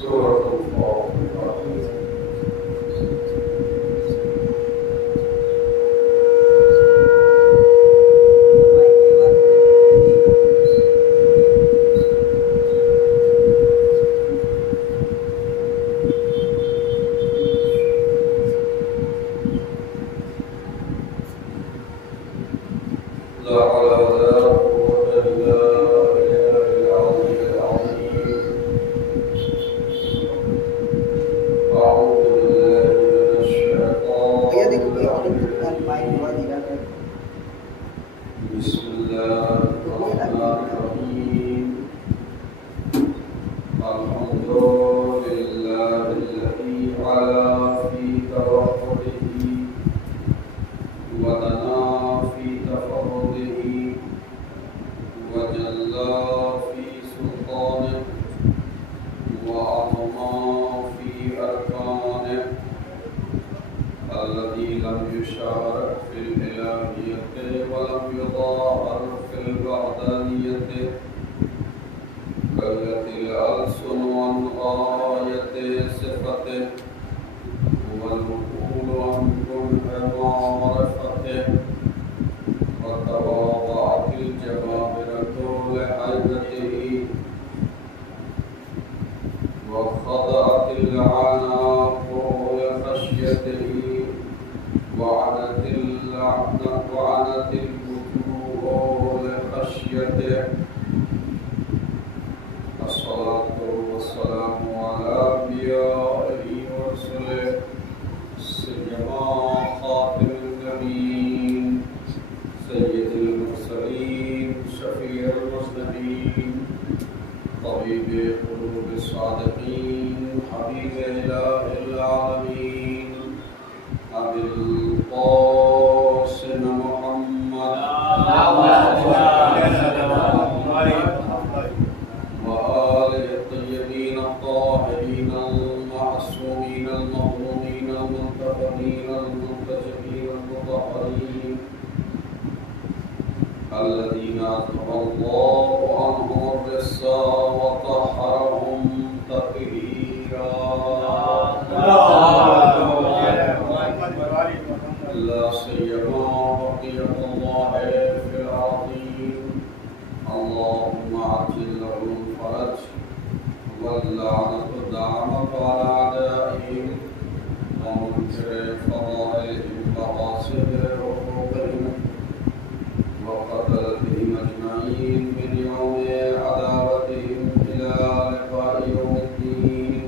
سورة الفاطر وخضعت العناق لخشيته وعنت الوجوه لخشيته. الصلاة والسلام على أنبيائه ورسله سيما خاتم النبيين سيد المرسلين شفيع المذنبين طبيب قلوب الصادقين حبيب إله العالمين أبي القاسم محمد وآله الطيبين الطاهرين المعصومين المظلومين المنتقمين المنتجبين المطهرين الذين أذهب الله عنهم الرجس وطهرهم تطهيرا. لا سيما بقية الله في الأرضين اللهم عجل لهم الفرج واللعنة دامت على أعدائهم ومنكر فضائلهم وغاصب حقوقهم وقتلتهم أجمعين من يوم عداوتهم إلى لقاء يوم الدين.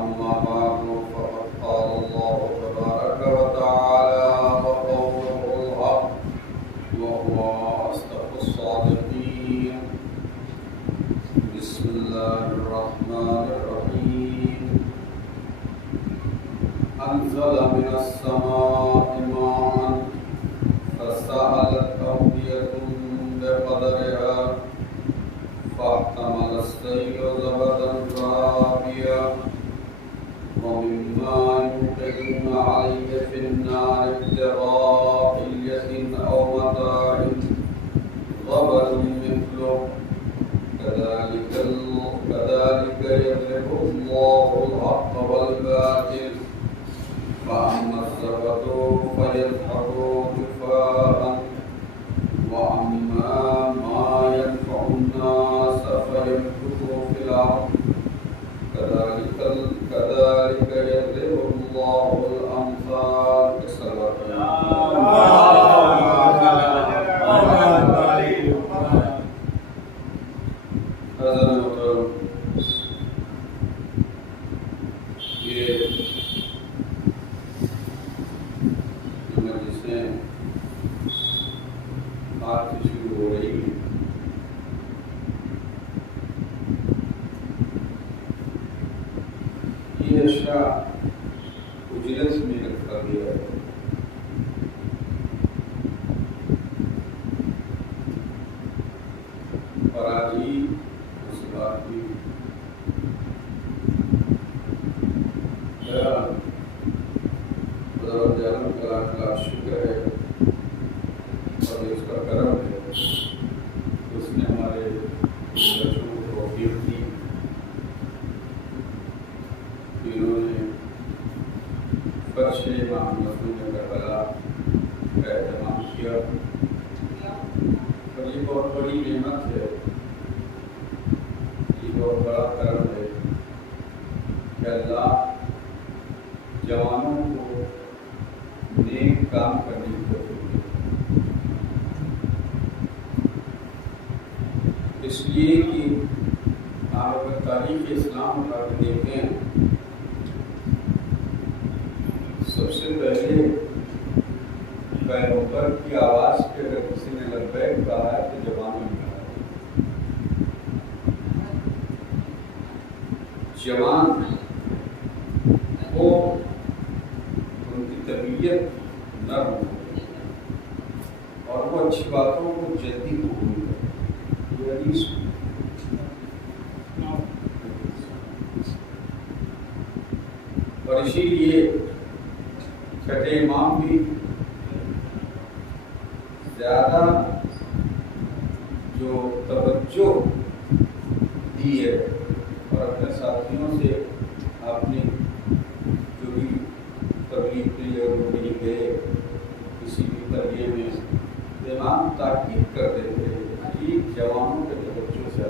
أما بعد فقد قال الله تبارك وتعالى وقوله الحق وهو أصدق الصادقين. بسم الله الرحمن الرحيم. أنزل من السماء ماء فسالت أودية بقدرها فاحتمل السيل زبدا رابيا ومما يوقدون عليه في النار ابتغاء حلية أو متاع زبد مثله كذلك يضرب الله الحق والباطل فأما الزبد فيذهب جفاء وأما ما ينفع الناس فيمكث في الأرض كذلك يضرب الله الأمثال. یہ اشیاء اجرت میں رکھا گیا ہے. پراجی اس بات کی خدا کا شکر ہے اور اس کا کرم ہے. اس نے ہمارے بچوں کو توفیق دی. انہوں نے فرش امام مسعود کربلا کا اہتمام کیا اور یہ بہت بڑی نعمت ہے. یہ بہت بڑا کرم ہے کہ اللہ جوانوں کو نیک کام کرنے کی توفیق دے. اس لیے کہ آپ اگر تاریخ اسلام اٹھا کے دیکھیں سب سے پہلے پیغمبر کی آواز پہ اگر کسی نے لبیک کہا ہے تو جوانوں نے کہا ہے. جوان وہ ان کی طبیعت نرم اور وہ اچھی باتوں کو جلدی قبول کرے. یہ حدیث اور اسی لیے چھٹے امام بھی زیادہ جو توجہ دی ہے اور اپنے ساتھیوں سے آپ نے جو بھی تبلیغ کے لیے اور کہیں گئے کسی بھی تربیے میں امام تاکید کرتے تھے کہ جوانوں کے توجہ سے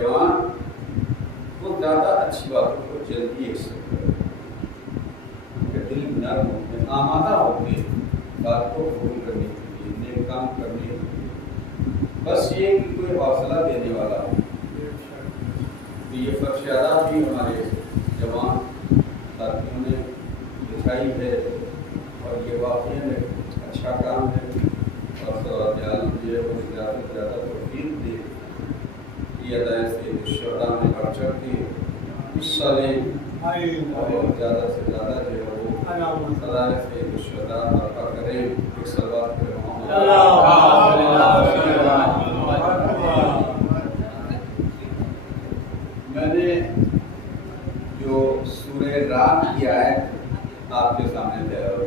جوان وہ زیادہ اچھی باتوں کو جلدی ایکسپٹ کرتے، دل نرم ہوتے، آمادہ ہوتے بات کو قبول کرنے کے لیے، نیک کام کرنے کے لیے، بس یہ کہ کوئی حوصلہ دینے والا ہو۔ یہ فرشیادات بھی ہمارے جوان ساتھیوں نے دکھائی ہے، اور یہ واقعی اچھا کام ہے، اور صورت عالم جو ہے وہ زیادہ سے زیادہ توفیق دے، یہ ادائے سے شہداء میں بڑھ چڑھ کے حصہ لیں، اور زیادہ سے زیادہ جو ہے وہ ادائے سے شہداء برپا کریں۔ ایک صلوات پڑھیں میں نے جو سورہ رات کی آیت آپ کے سامنے تیار ہو،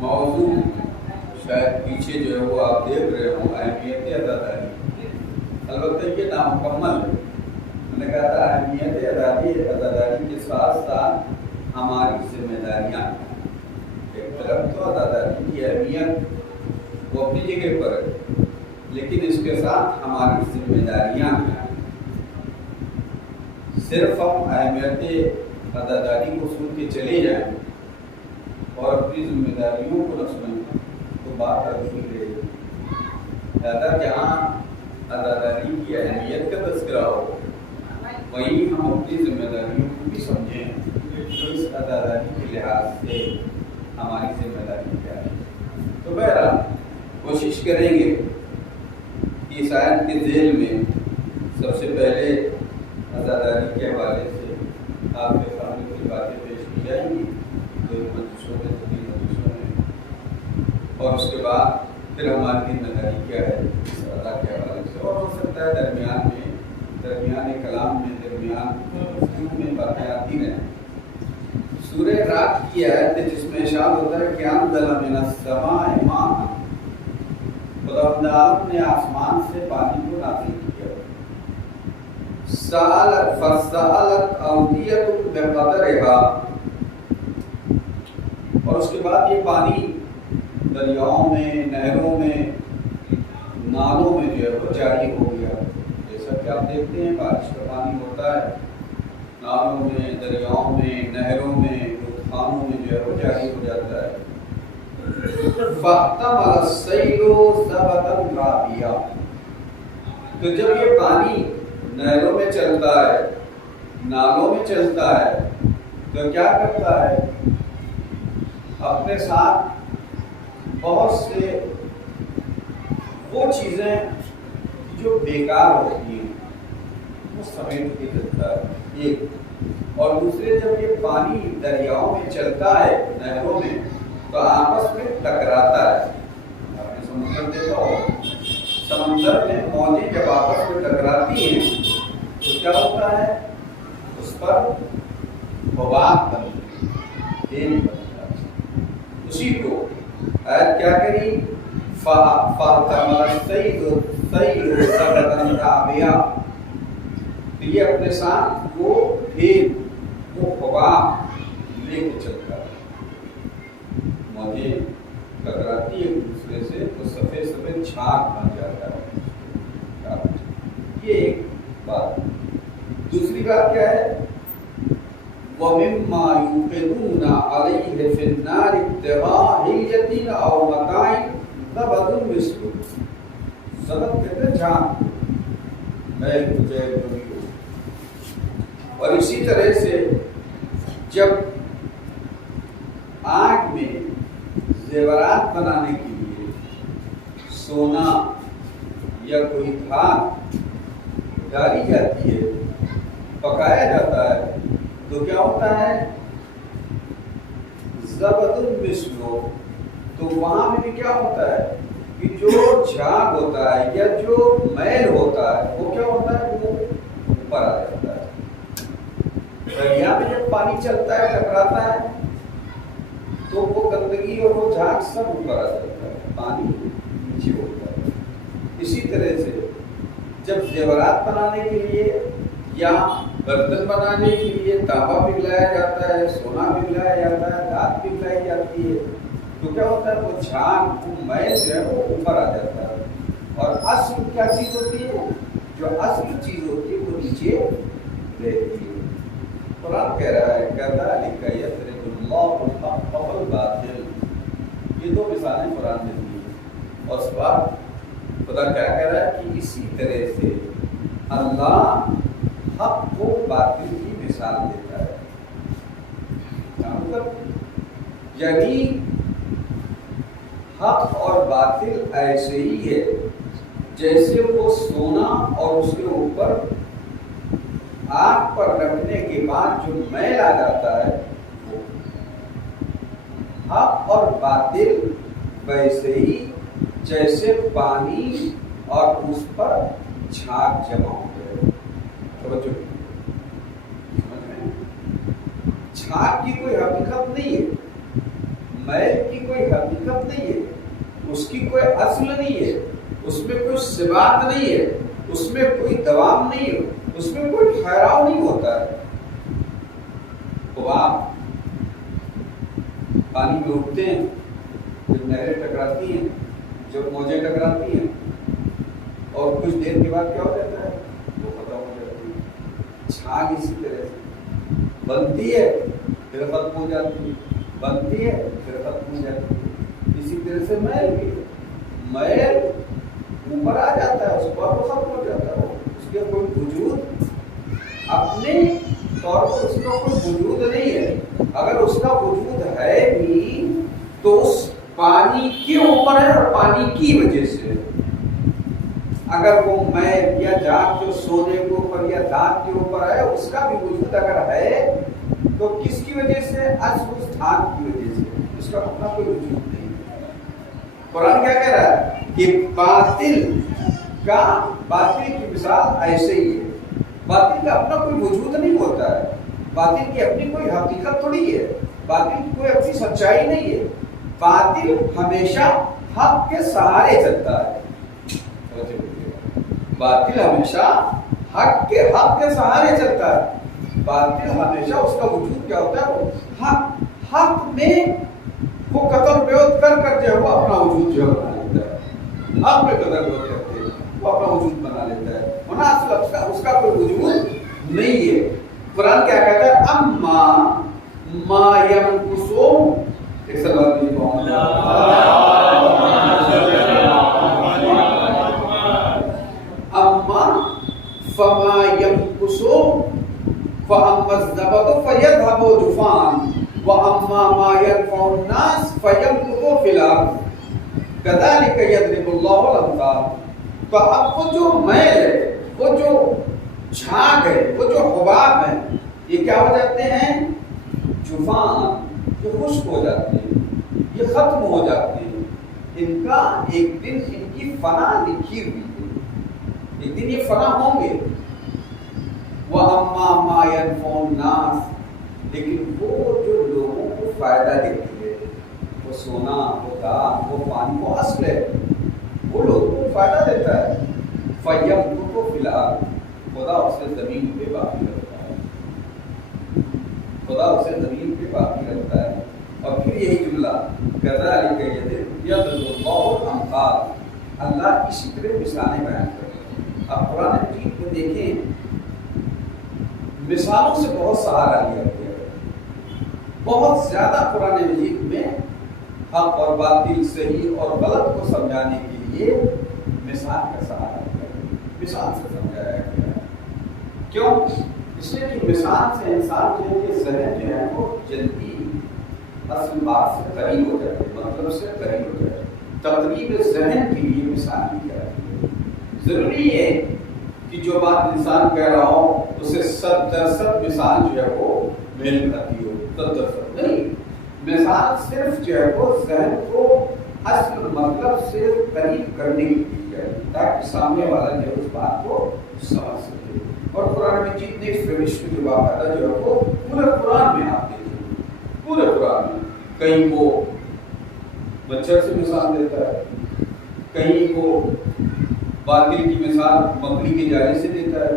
موضوع شاید پیچھے جو ہے وہ آپ دیکھ رہے ہوں، اہمیت عزاداری۔ البتہ یہ نامکمل ہے، میں نے کہا تھا اہمیت عزاداری کے ساتھ ساتھ ہماری ذمہ داریاں۔ ایک طرف تو عزاداری کی اہمیت وہ اپنی جگہ پر ہے، لیکن اس کے ساتھ ہماری ذمہ داریاں ہیں۔ صرف ہم اہمیت عزاداری کو سن کے چلے جائیں اور اپنی ذمہ داریوں کو نہ سنیں تو بات ادھوری رہے گی۔ لہٰذا جہاں عزاداری کی اہمیت کا تذکرہ ہو، وہیں ہم اپنی ذمہ داریوں کو بھی سمجھیں تو اس عزاداری کے لحاظ سے ہماری ذمہ داری کیا ہے۔ تو بہرحال کوشش کریں گے کہ اس آیت کے ذیل میں سب سے پہلے عزاداری کے حوالے سے آپ کے سامنے کچھ باتیں پیش کی جائیں گی، دو مجلسوں میں، تین مجلسوں میں، اور اس کے بعد پھر ہماری ذمہ داری کیا ہے اس ادا کے حوالے سے، اور ہو سکتا ہے درمیان کلام میں میں باتیں آتی رہیں۔ سورہ رات کی آیت ہے جس میں ارشاد ہوتا ہے کہ انزل من السماء ماء، خداوند عالم نے آسمان سے پانی کو نازل کیا، فسالت اودیۃ بقدرها، اور اس کے بعد یہ پانی دریاؤں میں، نہروں میں، نالوں میں جو ہے وہ جاری ہو گیا۔ جیسا کہ آپ دیکھتے ہیں بارش کا پانی ہوتا ہے نالوں میں، دریاؤں میں، نہروں میں، خانوں میں جو ہے وہ جاری ہو جاتا ہے۔ فاحتمل السیل زبدا رابیا، تو جب یہ پانی نہروں میں چلتا ہے، نالوں میں چلتا ہے، تو کیا کرتا ہے؟ اپنے ساتھ بہت سے وہ چیزیں جو بیکار ہوتی ہیں وہ سمیٹ کے چلتا ہے، ایک۔ اور دوسرے جب یہ پانی دریاؤں میں چلتا ہے، نہروں میں، تو آپس میں ٹکراتا ہے۔ آپ نے سمندر دیکھا ہو، سمندر میں موجیں جب آپس میں ٹکراتی ہیں تو کیا ہوتا ہے؟ اس پر حباب بنتی ہے، تیل بنتا ہے۔ اسی کو آیت کیا کری؟ فاحتمل السیل زبدا رابیا، تو یہ اپنے ساتھ وہ تیل، وہ حباب لے کے چلتا ہے۔ موجیں ٹکراتی ہے ایک دوسرے سے تو سفید سفید چھاگ بن جاتا ہے۔ یہ ایک بات۔ دوسری بات کیا ہے؟ وَمِمَّا يُوقِدُونَ عَلَيْهِ فِي النَّارِ ابْتِغَاءَ حِلْيَةٍ أَوْ مَتَاعٍ زَبَدٌ مِثْلُهُ، زبد کہتے ہیں جان، اور اسی طرح سے جب آگ میں زیورات بنانے کے لیے سونا یا کوئی دھات ڈالی جاتی ہے، پکایا جاتا ہے، تو کیا ہوتا ہے؟ زبد مثلہ، تو وہاں میں بھی کیا ہوتا ہے کہ جو جھاگ ہوتا ہے یا جو میل ہوتا ہے وہ کیا ہوتا ہے؟ وہ اوپر آ جاتا ہے۔ دریا میں جب پانی چلتا ہے، ٹکراتا ہے، تو وہ گندگی اور وہ جھاگ سب اوپر آ جاتا ہے، پانی نیچے ہوتا ہے۔ اسی طرح سے جب زیورات بنانے کے لیے یا برتن بنانے کے لیے تانبا پگھلایا جاتا ہے، سونا پگھلایا جاتا ہے، دھات پگھلائی جاتی ہے، تو کیا ہوتا ہے؟ وہ جھاگ، وہ میل جو ہے وہ اوپر آ جاتا ہے۔ اور اصل کیا چیز ہوتی ہے؟ جو اصل چیز ہوتی ہے وہ نیچے رہتی ہے. قرآن کہہ رہا ہے کذالک یضرب اللہ الحق والباطل. یہ دو مثالیں قرآن نے دی ہیں. اور اس بات خدا کیا کہہ رہا ہے کہ اسی طرح سے اللہ حق کو باطل کی مثال دیتا ہے. مطلب یعنی حق اور باطل ایسے ہی ہے جیسے وہ سونا اور اس کے اوپر آگ پر رکھنے کے بعد جو میل آ جاتا ہے وہ. حق اور باطل ویسے ہی جیسے پانی اور اس پر جھاگ جمع ہو گئے. توجہ سمجھ رہے ہیں؟ جھاگ کی کوئی حقیقت نہیں ہے, میل کی کوئی حقیقت نہیں ہے, اس کی کوئی اصل نہیں ہے, اس میں کوئی ثبات نہیں ہے, اس میں کوئی دوام نہیں ہے, اس میں کوئی ٹھہراؤ نہیں ہوتا ہے. تو آپ پانی میں اٹھتے ہیں, جب نہریں ٹکراتی ہیں, جب موجیں ٹکراتی ہیں, اور کچھ دیر کے بعد کیا ہو جاتا ہے, وہ ختم ہو جاتی ہے. جھاگ اسی طرح سے بنتی ہے پھر ختم ہو جاتی ہے, بنتی ہے پھر ختم ہو جاتی ہے. اسی طرح سے میل بھی, میل اوپر آ جاتا ہے, اس کے بعد وہ ختم ہو جاتا ہے. اس کے کوئی وجود اپنے طور پر اس کا کوئی وجود نہیں ہے. اگر اس کا وجود ہے بھی تو اس پانی کے اوپر ہے اور پانی کی وجہ سے. اگر وہ میل یا جھاگ جو سونے کے اوپر یا دھات کے اوپر ہے, اس کا بھی وجود اگر ہے تو کس کی وجہ سے؟ اس دھات کی وجہ سے. اس کا اپنا کوئی وجود نہیں. قرآن کیا کہہ رہا ہے کہ باطل کی مثال ایسے ہی ہے. باطل کا اپنا کوئی وجود نہیں ہوتا ہے, باطل کی اپنی کوئی حقیقت تھوڑی ہے, باطل کی کوئی اپنی سچائی نہیں ہے. باطل ہمیشہ حق کے سہارے چلتا ہے. باطل ہمیشہ حق کے سہارے چلتا ہے. باطل ہمیشہ اس کا وجود کیا ہوتا ہے, وہ حق میں وہ قتل بیعت کر جو ہے وہ اپنا وجود جو بنا لیتا ہے. حق میں قتل بیعت کرتے ہیں وہ اپنا وجود بنا لیتا ہے, ورنہ اصل اس کا کوئی وجود نہیں ہے. قرآن کیا کہتا ہے, اما ما ينقصو اما فما ينقصو فاما الزبد فيذهب جفاء واما ما ينفع الناس فيمكث في الارض كذلك يضرب الله الامثال. تو اب وہ جو میل ہے, وہ جو جھاگ ہے, وہ جو حباب ہے, یہ کیا ہو جاتے ہیں؟ جفان, یہ خشک ہو جاتے ہیں, یہ ختم ہو جاتے ہیں. ان کا ایک دن ان کی فنا لکھی ہوئی ہے, ایک دن یہ فنا ہوں گے. وَأَمَّا مَا يَنفَعُ النَّاسَ, لیکن وہ جو لوگوں کو فائدہ دیتی ہے, وہ سونا, وہ دھات, وہ پانی, وہ اصل ہے, وہ لوگوں کو فائدہ دیتا ہے. فَيَمْكُثُ فِي الْأَرْضِ, خدا اسے زمین پہ باقی رکھتا ہے, خدا اسے زمین پہ باقی رکھتا ہے. اور پھر یہی جملہ كَذَلِكَ يَضْرِبُ اللَّهُ الْأَمْثَالَ, اللہ اسی طرح مثالیں بیان کرتا ہے. اب قرآن مجید کو دیکھیں, مثالوں سے بہت سہارا لیا گیا ہے. بہت زیادہ قرآن مجید میں حق اور باطل, صحیح اور غلط کو سمجھانے کے لیے مثال کا سہارا لیا ہے, مثال سے سمجھایا گیا ہے. کیوں؟ اس لیے کہ مثال سے انسان جو ہے ذہن جو ہے وہ جلدی اصل بات سے قریب ہو جاتے ہیں, مطلب سے قریب ہو جاتے ہیں. تقریب ذہن کے لیے مثال دی جاتی ہے. ضروری ہے کہ جو بات انسان کہہ رہا ہو اسے 100% مثال جو ہے وہ میل کھاتی ہو, 100% نہیں. مثال صرف جو ہے وہ ذہن کو اصل مطلب سے قریب کرنے کی دی جائے تاکہ سامنے والا جو اس بات کو سمجھ سکے. اور قرآن مجید نے اس روش کو جو باقاعدہ جو ہے وہ پورے قرآن میں آتے ہیں, پورے قرآن میں. کہیں وہ مچھر سے مثال دیتا ہے, کہیں وہ باطل کی مثال مکڑی کے جالے سے دیتا ہے.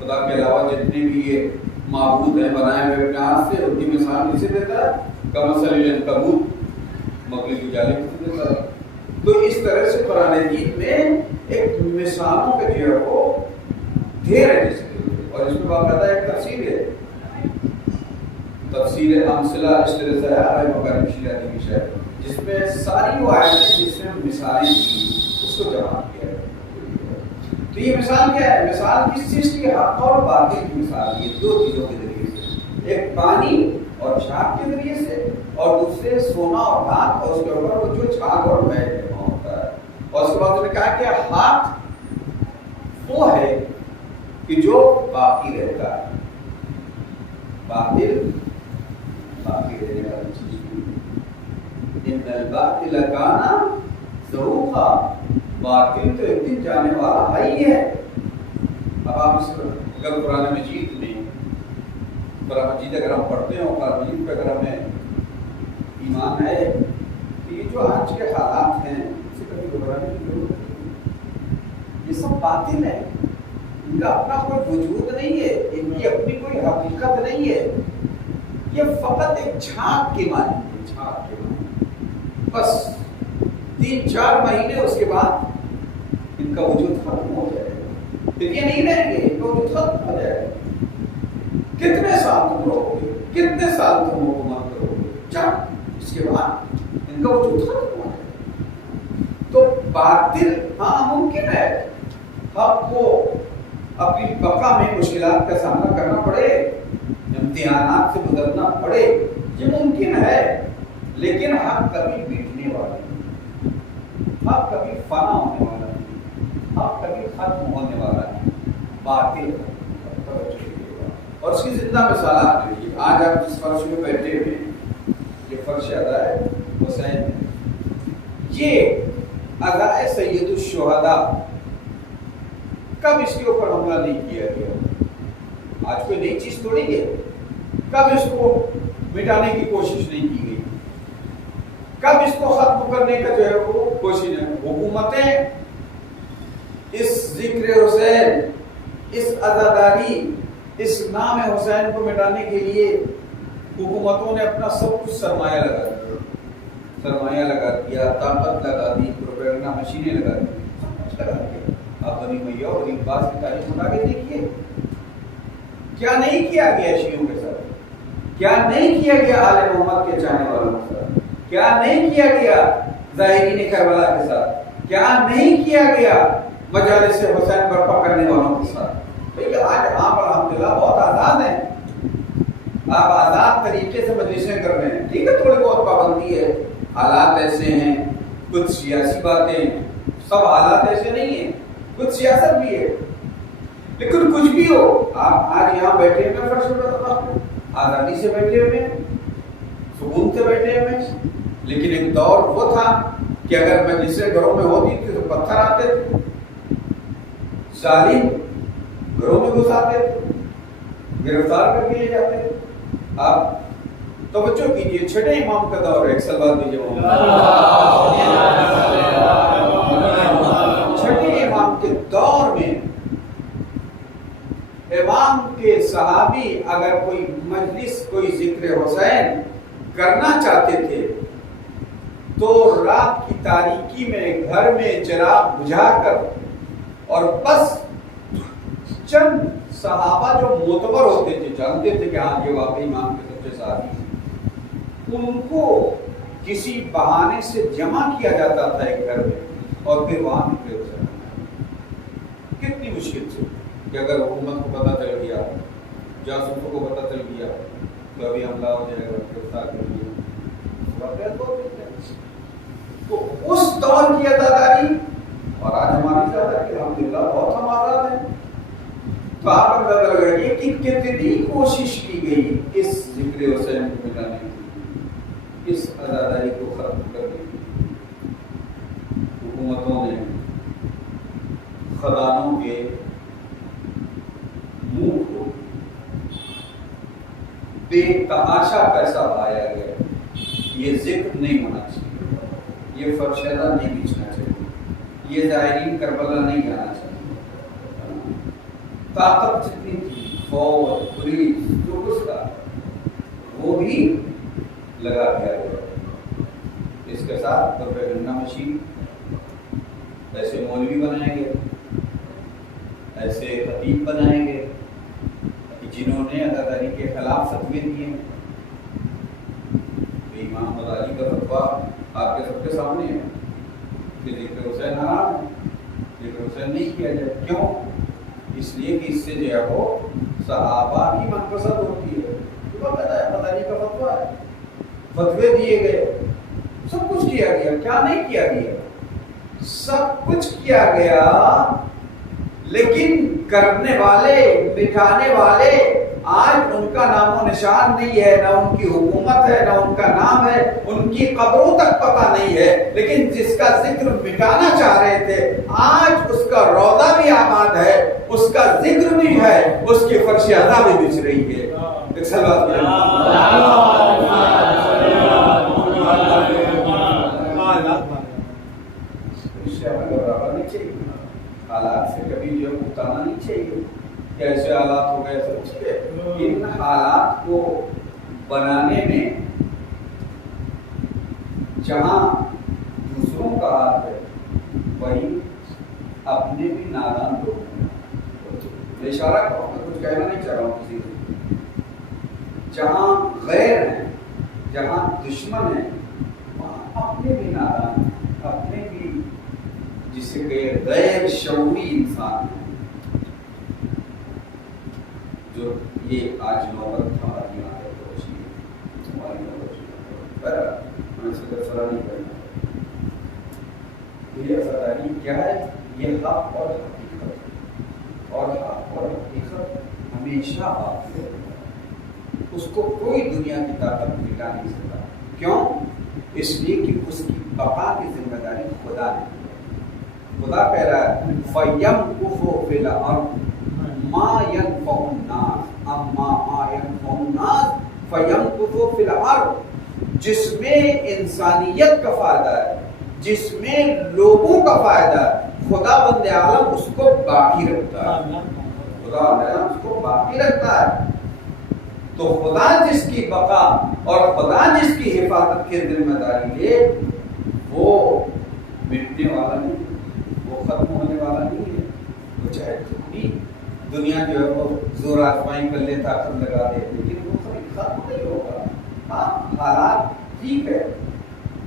خدا کے علاوہ جتنے بھی یہ معبود ہیں بنائے ہوئے اپنے ہاتھ سے, ان کی مثال کسے دیتا ہے؟ کمثل العنکبوت, مکڑی کے جالے سے دیتا ہے. تو اس طرح سے قرآن مجید میں ایک مثالوں کے جو ہے وہ ڈھیر ہے جس کے، اور اس میں باقاعدہ ایک تفسیر ہے، تفسیر امثلہ اس طرح سے ہے مکرم شیعہ کی شاید، جس میں ساری وہ آیتیں جس میں مثالیں اس کو جمع کیا ہے۔ تو یہ مثال کیا ہے؟ مثال کس چیز کی؟ حق اور باطل کی مثال، یہ دو چیزوں کے ذریعے سے، ایک پانی اور چھاگ کے ذریعے سے، اور دوسرے سونا اور دھات، اور اس کے اوپر وہ جو چھاگ اور میل جمع ہوتا ہے۔ اور اس کے بعد انہوں نے کہا کہ ہاتھ وہ ہے کہ جو باقی رہتا ہے، باطل باقی رہنے والی چیز، ان الباطل کان زہوقا، باطل تو ایک دن جانے والا ہے ہی ہے۔ اب آپ اس اگر قرآن مجید میں، قرآن مجید اگر ہم پڑھتے ہیں اور قرآن مجید پہ اگر ہمیں ایمان ہے کہ یہ جو آج کے حالات ہیں اسے کبھی گھبرانے کی ضرورت نہیں، یہ سب باطل ہے، ان کا اپنا کوئی وجود نہیں ہے، ان کی اپنی کوئی حقیقت نہیں ہے، یہ فقط ایک جھانک کی معنی ہے، جھانک کی معنی، بس 3-4 مہینے اس کے بعد ان کا وجود ختم ہو جائے گا، پھر یہ نہیں رہیں گے، ان کا وجود ختم ہو جائے گا۔ کتنے سال تم رہو گے، کتنے سال تم حکومت کرو گے، چٹ اس کے بعد ان کا وجود ختم ہو جائے گا۔ تو باطل ہاں ممکن ہے حق کو اپنی بقا میں مشکلات کا سامنا کرنا پڑے، امتحانات سے گزرنا پڑے، یہ ممکن ہے، لیکن حق کبھی بیٹھنے والا نہیں، حق کبھی فنا ہونے والا نہیں، حق کبھی ختم ہونے والا نہیں، باطل اور اس کی زندہ مثالات دیکھیے۔ آج آپ جس فرش میں بیٹھے ہوئے ہیں، یہ فرش ادائے حسین ہے، یہ ادائے سید الشہداء، کب اس کے اوپر حملہ نہیں کیا گیا؟ آج کوئی نئی چیز تھوڑی ہے، کب اس کو مٹانے کی کوشش نہیں کی گئی، کب اس کو ختم کرنے کا جو ہے وہ کوشش ہے؟ حکومتیں اس ذکر حسین، اس عزاداری، اس نام حسین کو مٹانے کے لیے حکومتوں نے اپنا سب کچھ سرمایہ لگا دیا، طاقت لگا دی، پروپیگنڈا مشینیں لگا دی، سب کچھ لگا دیا۔ آپ بنی میاں اور عباس کی تاریخ اٹھا کے دیکھیے، کیا نہیں کیا گیا شیعوں کے ساتھ، کیا نہیں کیا گیا آل محمد کے چاہنے والوں کے ساتھ، کیا نہیں کیا گیا ظاہرین کربلا کے ساتھ، کیا نہیں کیا گیا مجالس حسین برپا کرنے والوں کے ساتھ۔ آج آپ الحمدللہ بہت آزاد ہیں، آپ آزاد طریقے سے مجلسیں کر رہے ہیں، ٹھیک ہے تھوڑی بہت پابندی ہے، حالات ایسے ہیں، کچھ سیاسی باتیں، سب حالات ایسے نہیں ہیں، کچھ سیاست بھی ہے، لیکن کچھ بھی ہو آپ آج یہاں بیٹھے ہوئے فرش پر آزادی سے بیٹھے ہوئے ہیں، سکون سے بیٹھے ہوئے ہیں۔ لیکن ایک دور وہ تھا کہ اگر مجلسیں گھروں میں ہوتی تھی تو پتھر آتے تھے، ظالم گھروں میں گھس آتے تھے، گرفتار کر کے لے جاتے تھے۔ آپ توجہ کیجئے، چھٹے امام کا دور ہے، ایک سلوات دیجئے چھٹے امام کے دور میں امام کے صحابی اگر کوئی مجلس، کوئی ذکر حسین کرنا چاہتے تھے تو رات کی تاریکی میں گھر میں چراغ بجھا کر، اور بس چند صحابہ جو معتبر ہوتے تھے، جانتے تھے کہ ہاں یہ واقعی امام کے سچے صحابی ہیں، ان کو کسی بہانے سے جمع کیا جاتا تھا ایک گھر میں، اور پھر وہاں نکلے ہو سکتا۔ کتنی مشکل سے کہ اگر حکومت کو پتہ چل گیا، جاسوسوں کو پتہ چل گیا تو ابھی حملہ ہو جائے گا، گرفتار کر لیا۔ تو اس دور کی عزاداری اور آج ہماری عزاداری الحمدللہ بہت ہم آزاد ہیں۔ تو آپ اندازہ لگائیے کہ کتنی کوشش کی گئی اس ذکر حسین کو مٹانے کی، اس عزاداری کو ختم کرنے کی۔ حکومتوں نے خزانوں کے منہ کو بے تحاشا پیسہ پایا گیا، یہ ذکر نہیں ہونا چاہیے، یہ فرشیدہ نہیں بیچنا چاہیے، یہ ظاہرین کربلا نہیں جانا چاہیے۔ طاقت جتنی تھی، فوج، پولیس، جو کچھ تھا وہ بھی لگا دیا گیا۔ اس کے ساتھ پروپیگنڈا مشین، ایسے مولوی بنائیں گے، ایسے خطیب بنائیں گے جنہوں نے عزاداری کے خلاف فتوے دیے ہیں۔ امام غزالی کا فتویٰ آپ کے سب کے سامنے ہے کہ ذکر حسین حرام ہے، ذکر حسین نہیں کیا جائے۔ کیوں؟ اس لیے کہ اس سے جو ہے وہ صحابہ کی منقصد ہوتی ہے۔ غزالی کا فتویٰ ہے، فتوے دیے گئے، سب کچھ کیا گیا۔ کیا نہیں کیا گیا؟ سب کچھ کیا گیا، لیکن کرنے والے، بٹھانے والے آج ان کا نام و نشان نہیں ہے، نہ ان کی حکومت ہے، نہ ان کا نام ہے، ان کی قبروں تک پتہ نہیں ہے۔ لیکن جس کا ذکر مٹانا چاہ رہے تھے، آج اس کا روضہ بھی آباد ہے، اس کا ذکر بھی ہے، اس کی فرش اعضا بھی بچ رہی ہے۔ حالات سے کبھی جو اترنا نہیں چاہیے کہ ایسے حالات ہو گئے، سوچیے ان حالات کو بنانے میں جہاں دوسروں کا ہاتھ ہے وہی اپنے بھی نادان لوگ، اشارہ کرو، میں کچھ کہنا نہیں چاہ رہا ہوں کسی کو، جہاں غیر ہیں، جہاں دشمن ہیں، وہاں اپنے بھی نادان، اپنے بھی جسے کہ غیر شعوری انسان ہے، جو یہ آج نوبت ہماری یہاں تک پہنچی ہے، ہماری نوبت پر ہمیں اس کا فرا نہیں کرنا۔ یہ عزاداری کیا ہے؟ یہ حق اور حقیقت، اور حق اور حقیقت ہمیشہ باقی رہے گا، اس کو کوئی دنیا کی طاقت مٹا نہیں سکتا۔ کیوں؟ اس لیے کہ اس کی بقا کی ذمہ داری خدا نے، خدا کہہ رہا ہے فَيَمْكُثُ فِي الْأَرْضِ مَا يَنْفَعُ النَّاسَ أَمَّا مَا يَنْفَعُ النَّاسَ فَيَمْكُثُ فِي الْأَرْضِ، جس میں انسانیت کا فائدہ ہے، جس میں لوگوں کا فائدہ ہے، خدا بند عالم اس کو باقی رکھتا ہے، خدا بند عالم اس کو باقی رکھتا ہے۔ تو خدا جس کی بقا اور خدا جس کی حفاظت کی ذمہ داری لے، وہ مٹنے والا نہیں، وہ ختم ہونے والا نہیں ہے۔ وہ چاہے تھوڑی دنیا جو ہے وہ زور آزمائی کر لے، طاقت لگا دے، لیکن وہ کبھی ختم نہیں ہوگا۔ ہاں حالات ٹھیک ہے،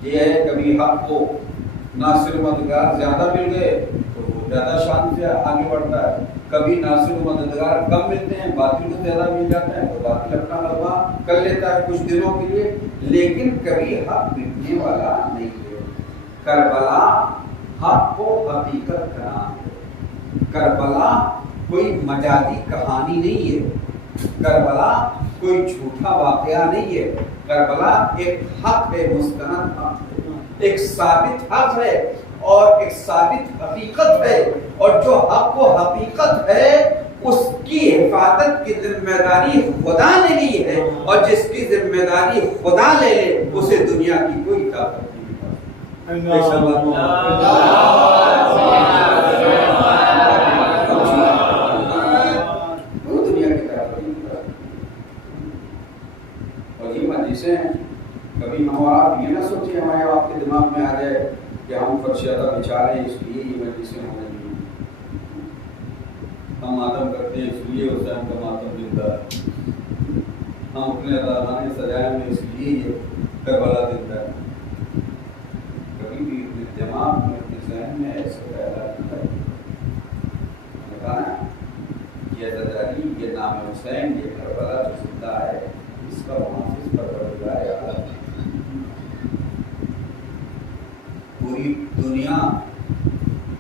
یہ ہے کبھی حق کو ناصر مددگار زیادہ مل گئے تو وہ زیادہ شان سے آگے بڑھتا ہے، کبھی ناصر مددگار کم ملتے ہیں، باطل کو زیادہ مل جاتا ہے تو باطل اپنا غلبہ کر لیتا ہے کچھ دنوں کے لیے، لیکن کبھی حق مٹنے والا نہیں ہے۔ کربلا حق کو حقیقت کا نام ہے، کربلا کوئی مجازی کہانی نہیں ہے، کربلا کوئی جھوٹا واقعہ نہیں ہے، کربلا ایک حق ہے، مستند حق ہے، ایک ثابت حق ہے اور ایک ثابت حقیقت ہے، اور جو حق و حقیقت ہے اس کی حفاظت کی ذمہ داری خدا نے لی ہے، اور جس کی ذمہ داری خدا لے لے اسے دنیا کی کوئی طاقت نہیں۔ کبھی ہم آپ یہ نہ سوچیں، ہمارے آپ کے دماغ میں آ جائے کہ ہم فرشیدہ بچا رہے ہیں اس لیے یہ مجلسیں ہو رہی ہیں، ہم ماتم کرتے ہیں اس لیے حسین کا ماتم زندہ ہے، ہم اپنے ادارانے سجائے میں اس لیے یہ کربلا زندہ ہے۔ کبھی بھی اپنے دماغ میں، اپنے ذہن میں ایسا پیدا نہیں ہے۔ یہ عزاداری، یہ نام حسین، یہ کربلا جو زندہ ہے، اس کا محافظ پروردگار عالم ہے۔ پوری دنیا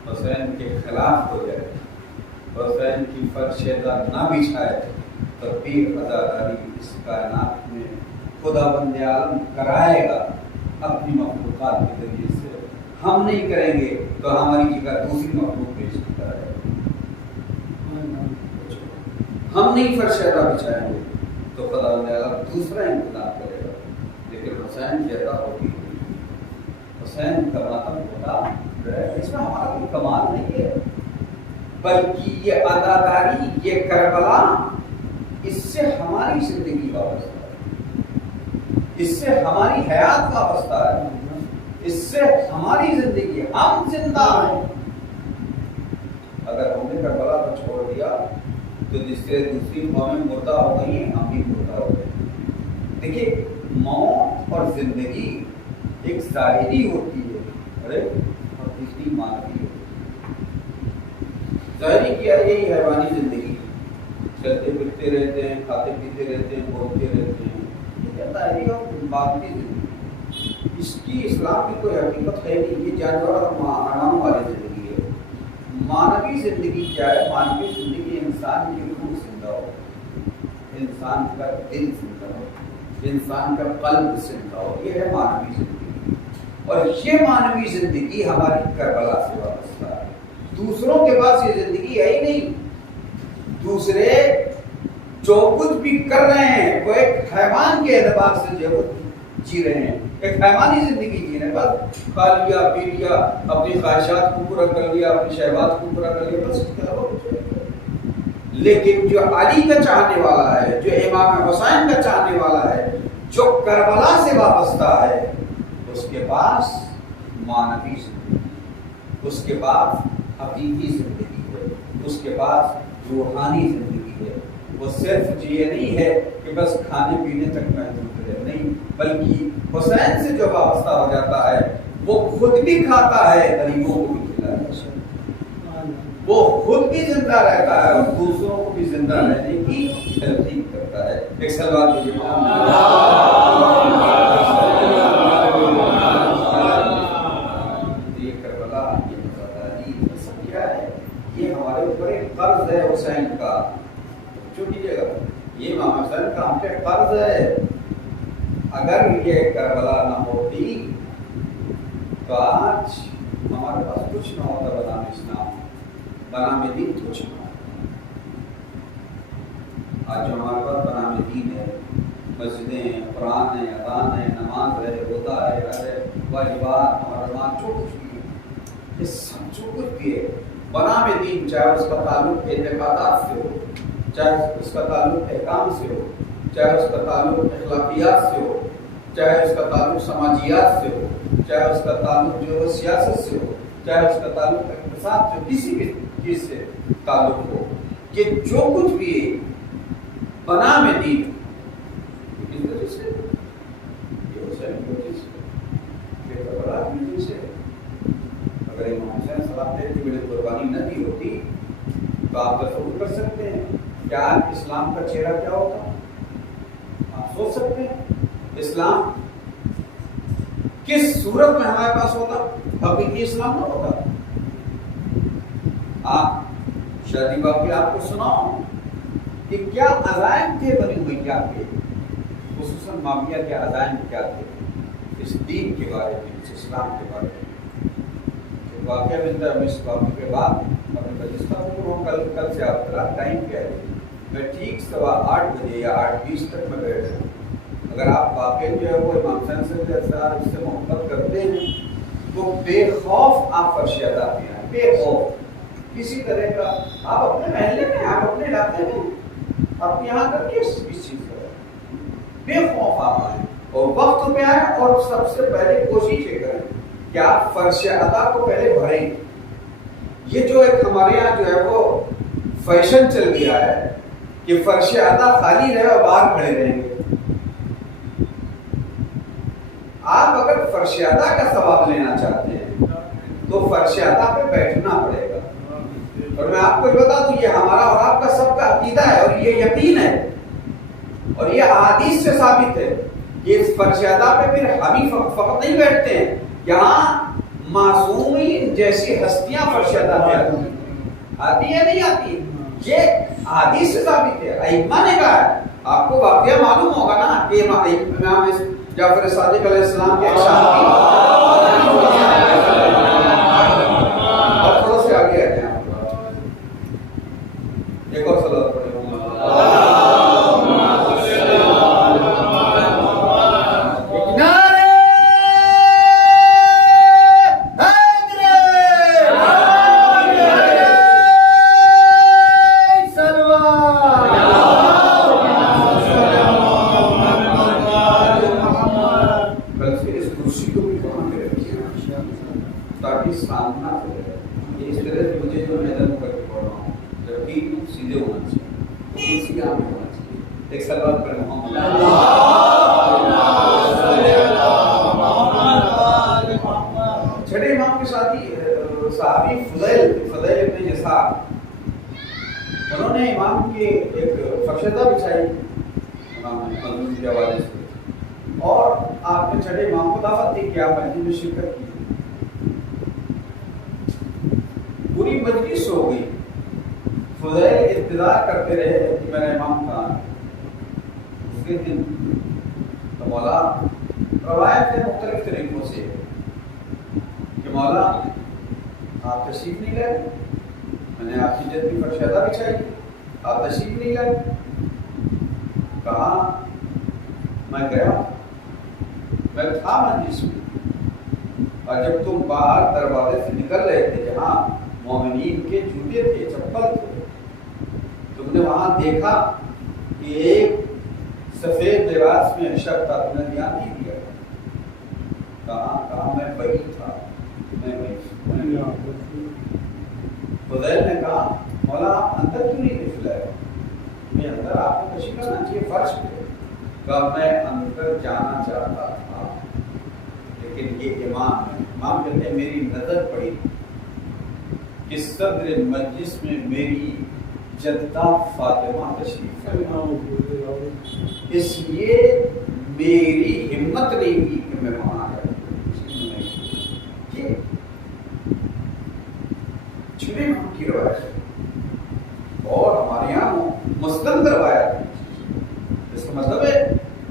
حسین کے خلاف ہو جائے، حسین کی فرشیدہ نہ بچھائے، تب بھی عزاداری اس کائنات میں خدا بند عالم کرائے گا اپنی مخلوقات کے ذریعے سے۔ ہم نہیں کریں گے تو ہماری جگہ دوسری مخلوق پیش کرائے گا۔ ہم نہیں فرشیدہ بچھائیں گے تو خدا بند عالم دوسرا انتظام کرے گا، لیکن حسین جیسا ہوگی، حسین کا ماتم ہوتا ہے، اس میں ہمارا کوئی کمال نہیں ہے، بلکہ یہ عزاداری، یہ کربلا، اس سے ہماری زندگی وابستہ ہے، اس سے ہماری حیات وابستہ ہے، اس سے ہماری زندگی، ہم زندہ ہیں اگر ہم نے کربلا کو چھوڑ دیا تو جس سے دوسری قومیں مردہ ہو گئی ہیں، ہم بھی مردہ ہو گئے۔ دیکھیے موت اور زندگی ایک ظاہری ہوتی ہے اور دوسری معنوی ہوتی ہے۔ ظاہری کیا یہی حیوانی زندگی، چلتے پھرتے رہتے ہیں، کھاتے پیتے رہتے ہیں، بولتے رہتے ہیں، یہ ظاہری اور باطنی زندگی، اس کی اسلام کی کوئی حقیقت ہے نہیں، یہ جانور اور حیوانوں والی زندگی ہے۔ مانوی زندگی کیا ہے؟ مانوی زندگی انسان کی روح زندہ ہو، انسان کا دل زندہ ہو، انسان کا قلب زندہ ہو، یہ ہے مانوی زندگی۔ اور یہ مانوی زندگی ہماری کربلا سے وابستہ ہے۔ دوسروں کے پاس یہ زندگی ہے ہی نہیں۔ دوسرے جو کچھ بھی کر رہے ہیں وہ ایک حیوان کے اعتبار سے جو جی رہے ہیں، ایک حیوانی زندگی جی رہے ہیں، بس کھا لیا پی لیا، اپنی خواہشات کو پورا کر لیا، اپنی شہوات کو پورا کر لیا، بس کیا ہو۔ لیکن جو علی کا چاہنے والا ہے، جو امام حسین کا چاہنے والا ہے، جو کربلا سے وابستہ ہے، اس کے پاس مانوی زندگی، اس کے پاس حقیقی زندگی ہے، اس کے پاس روحانی زندگی ہے۔ وہ صرف یہ نہیں ہے کہ بس کھانے پینے تک محدود ہے، نہیں، بلکہ حسین سے جو وابستہ ہو جاتا ہے وہ خود بھی کھاتا ہے، غریبوں کو بھی کھلاتا ہے، وہ خود بھی زندہ رہتا ہے اور دوسروں کو بھی زندہ رہنے کی تلقین کرتا ہے۔ ایک سلوات دیجیے۔ یہ کربلا، یہ وفاداری، یہ سب کیا ہے؟ یہ ہمارے اوپر ایک قرض ہے حسین کا، جو کیجیے گا، یہ امام حسین کا ہم پہ قرض ہے۔ اگر یہ کربلا نہ ہوتی تو آج ہمارے پاس کچھ نہ ہوتا، بنام اسلام، بنام دین کچھ نہ ہوتا۔ آج جو ہمارے پاس بنام دین ہے، مسجدیں ہیں، قرآن ہے، اذان ہے، نماز ہے، روزہ ہے، حج ہے، واجبات، محرمات، جو کچھ بھی ہے، یہ سب جو کچھ بھی ہے بنام دین، چاہے اس کا تعلق اعتقادات سے ہو، چاہے اس کا تعلق احکام سے ہو، چاہے اس کا تعلق اخلاقیات سے ہو، چاہے اس کا تعلق سماجیات سے ہو، چاہے اس کا تعلق جو ہے سیاست سے ہو، چاہے اس کا تعلق اقتصاد سے، کسی بھی چیز سے تعلق ہو، کہ جو کچھ بھی بنام دین، اس وجہ سے یہ حسین کی وجہ سے، یہ کربلا کی وجہ سے۔ اگر امام حسین صاحب نے اتنی بڑی قربانی نہ دی ہوتی تو آپ تصور کر سکتے ہیں کیا اسلام کا چہرہ کیا ہوتا؟ آپ سوچ سکتے ہیں اسلام کس صورت میں ہمارے پاس ہوتا؟ حقیقی اسلام نہ ہوتا۔ آپ شادی واقعہ آپ کو سناؤ کہ کیا عزائم تھے بنی ہوئی، کیا تھے، خصوصاً معاویہ کے عزائم کیا تھے اس دین کے بارے میں، اس اسلام کے بارے میں۔ واقعہ ملتا ہے، اس واقعے کے بعد اپنے بجستا ہوں، کل سے آپ کا ٹائم کیا ہے، میں ٹھیک 8:15 بجے یا 8:20 تک میں بیٹھ جاؤں۔ اگر آپ واقعی جو ہے وہ امام حسین سے اس سے محبت کرتے ہیں تو بے خوف آپ فرش ادا پہ آئیں، بے خوف کسی طرح کا، آپ اپنے محلے میں، آپ اپنے علاقے میں، آپ یہاں کر کے اس چیز کا بے خوف آپ آئیں اور وقت پہ آئیں، اور سب سے پہلے کوشش یہ کریں کہ آپ فرش ادا کو پہلے بھریں۔ یہ جو ایک ہمارے یہاں جو ہے وہ فیشن چل گیا ہے کہ فرش ادا خالی رہے اور باہر کھڑے رہیں گے۔ آپ اگر فرش ادا کا ثواب لینا چاہتے ہیں تو فرش ادا پہ بیٹھنا پڑے گا، اور میں آپ کو یہ بتا دوں، یہ ہمارا اور آپ کا سب کا عقیدہ ہے اور یہ یقین ہے اور یہ احادیث سے ثابت ہے کہ اس فرش ادا پہ پھر ہم ہی فقط نہیں بیٹھتے ہیں، یہاں معصومین جیسی ہستیاں فرش ادا پہ آتی ہے، نہیں آتی، یہ حدیث سے ثابت ہے، ائمہ نے کہا ہے۔ آپ کو واقعہ معلوم ہوگا نا کہ امام جعفر صادق علیہ السلام کے ایک صحابی، اور تھوڑا سے آگے آتے ہیں، ایک اور صلوات پڑھیں۔ تاکہ سامنا ہو جائے، اس طرح سے مجھے جو میدان کر ترتیب سیدھے ہونا چاہیے، تو کرسی یہاں پہ ہونا چاہیے. ایک سلوات پر محمد چھٹے امام کے ساتھی صحابی فضیل ابن یسار، انہوں نے امام کی ایک فرشتہ بچھائی امام مظلوم کے حوالے سے، اور آپ نے چھٹے امام کو دعوت دی کہ آپ مسجد میں شرکت کی. پوری مجلس ہو گئی، فضیل انتظار کرتے رہے کہ میرا امام کہاں ہے. اس کے دن تو مولا روایت ہے مختلف طریقوں سے کہ مولا آپ تشریف نہیں لائے، میں نے آپ کی جد کی فرشتہ بچھائی، آپ تشریف نہیں لائے. کہاں؟ میں گیا، میں تھا مجلس میں، اور جب تم باہر دروازے سے نکل رہے تھے جہاں مومنین کے جوتے تھے، چپل تھے، تم نے وہاں دیکھا کہ ایک سفید لباس میں شخص تھا، تم نے دھیان نہیں دیا. کہاں میں وہی تھا، میں وہی. فضیل نے کہا مولا آپ اندر کیوں نہیں تشریف لائے؟ میں اندر آپ کو تشریف لانا چاہیے فرش پہ. کہا میں اندر جانا چاہتا تھا لیکن یہ امام کہتے ہیں میری نظر پڑی کہ صدر مجلس میں میری جدہ فاطمہ تشریف لائی، اس لیے میری ہمت نہیں ہوئی کہ میں وہاں آ جاؤں. یہ چھٹے امام کی روایت ہے، اور ہمارے یہاں مستند روایت ہے. اس کا مطلب ہے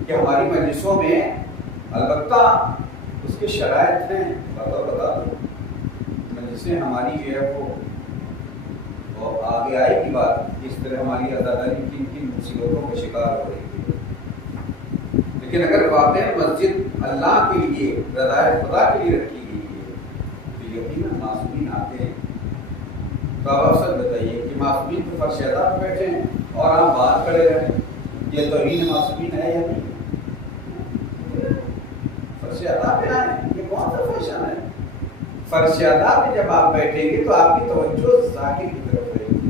کہ ہماری مجلسوں میں البتہ اس کے شرائط ہیں، بتا دوں مجلسیں ہماری جو ہے وہ آگے آئے گی بات اس طرح ہماری آزاداری کن کن مصیبتوں کا شکار ہو رہی ہے. لیکن اگر واقع مسجد اللہ کے لیے رضائے خدا کے لیے رکھی گئی ہے تو یقیناً معصومین آتے ہیں. تو آپ سب بتائیے کہ معصومین تو فرش ادا پہ بیٹھے ہیں اور آپ باہر کھڑے رہے، یہ توہین معصومین ہے یا نہیں؟ فرش ادا پہ آئے، یہ کون سا فیشن ہے؟ فرش ادا پہ جب آپ بیٹھیں گے تو آپ کی توجہ ظاہر کی طرف رہے گی.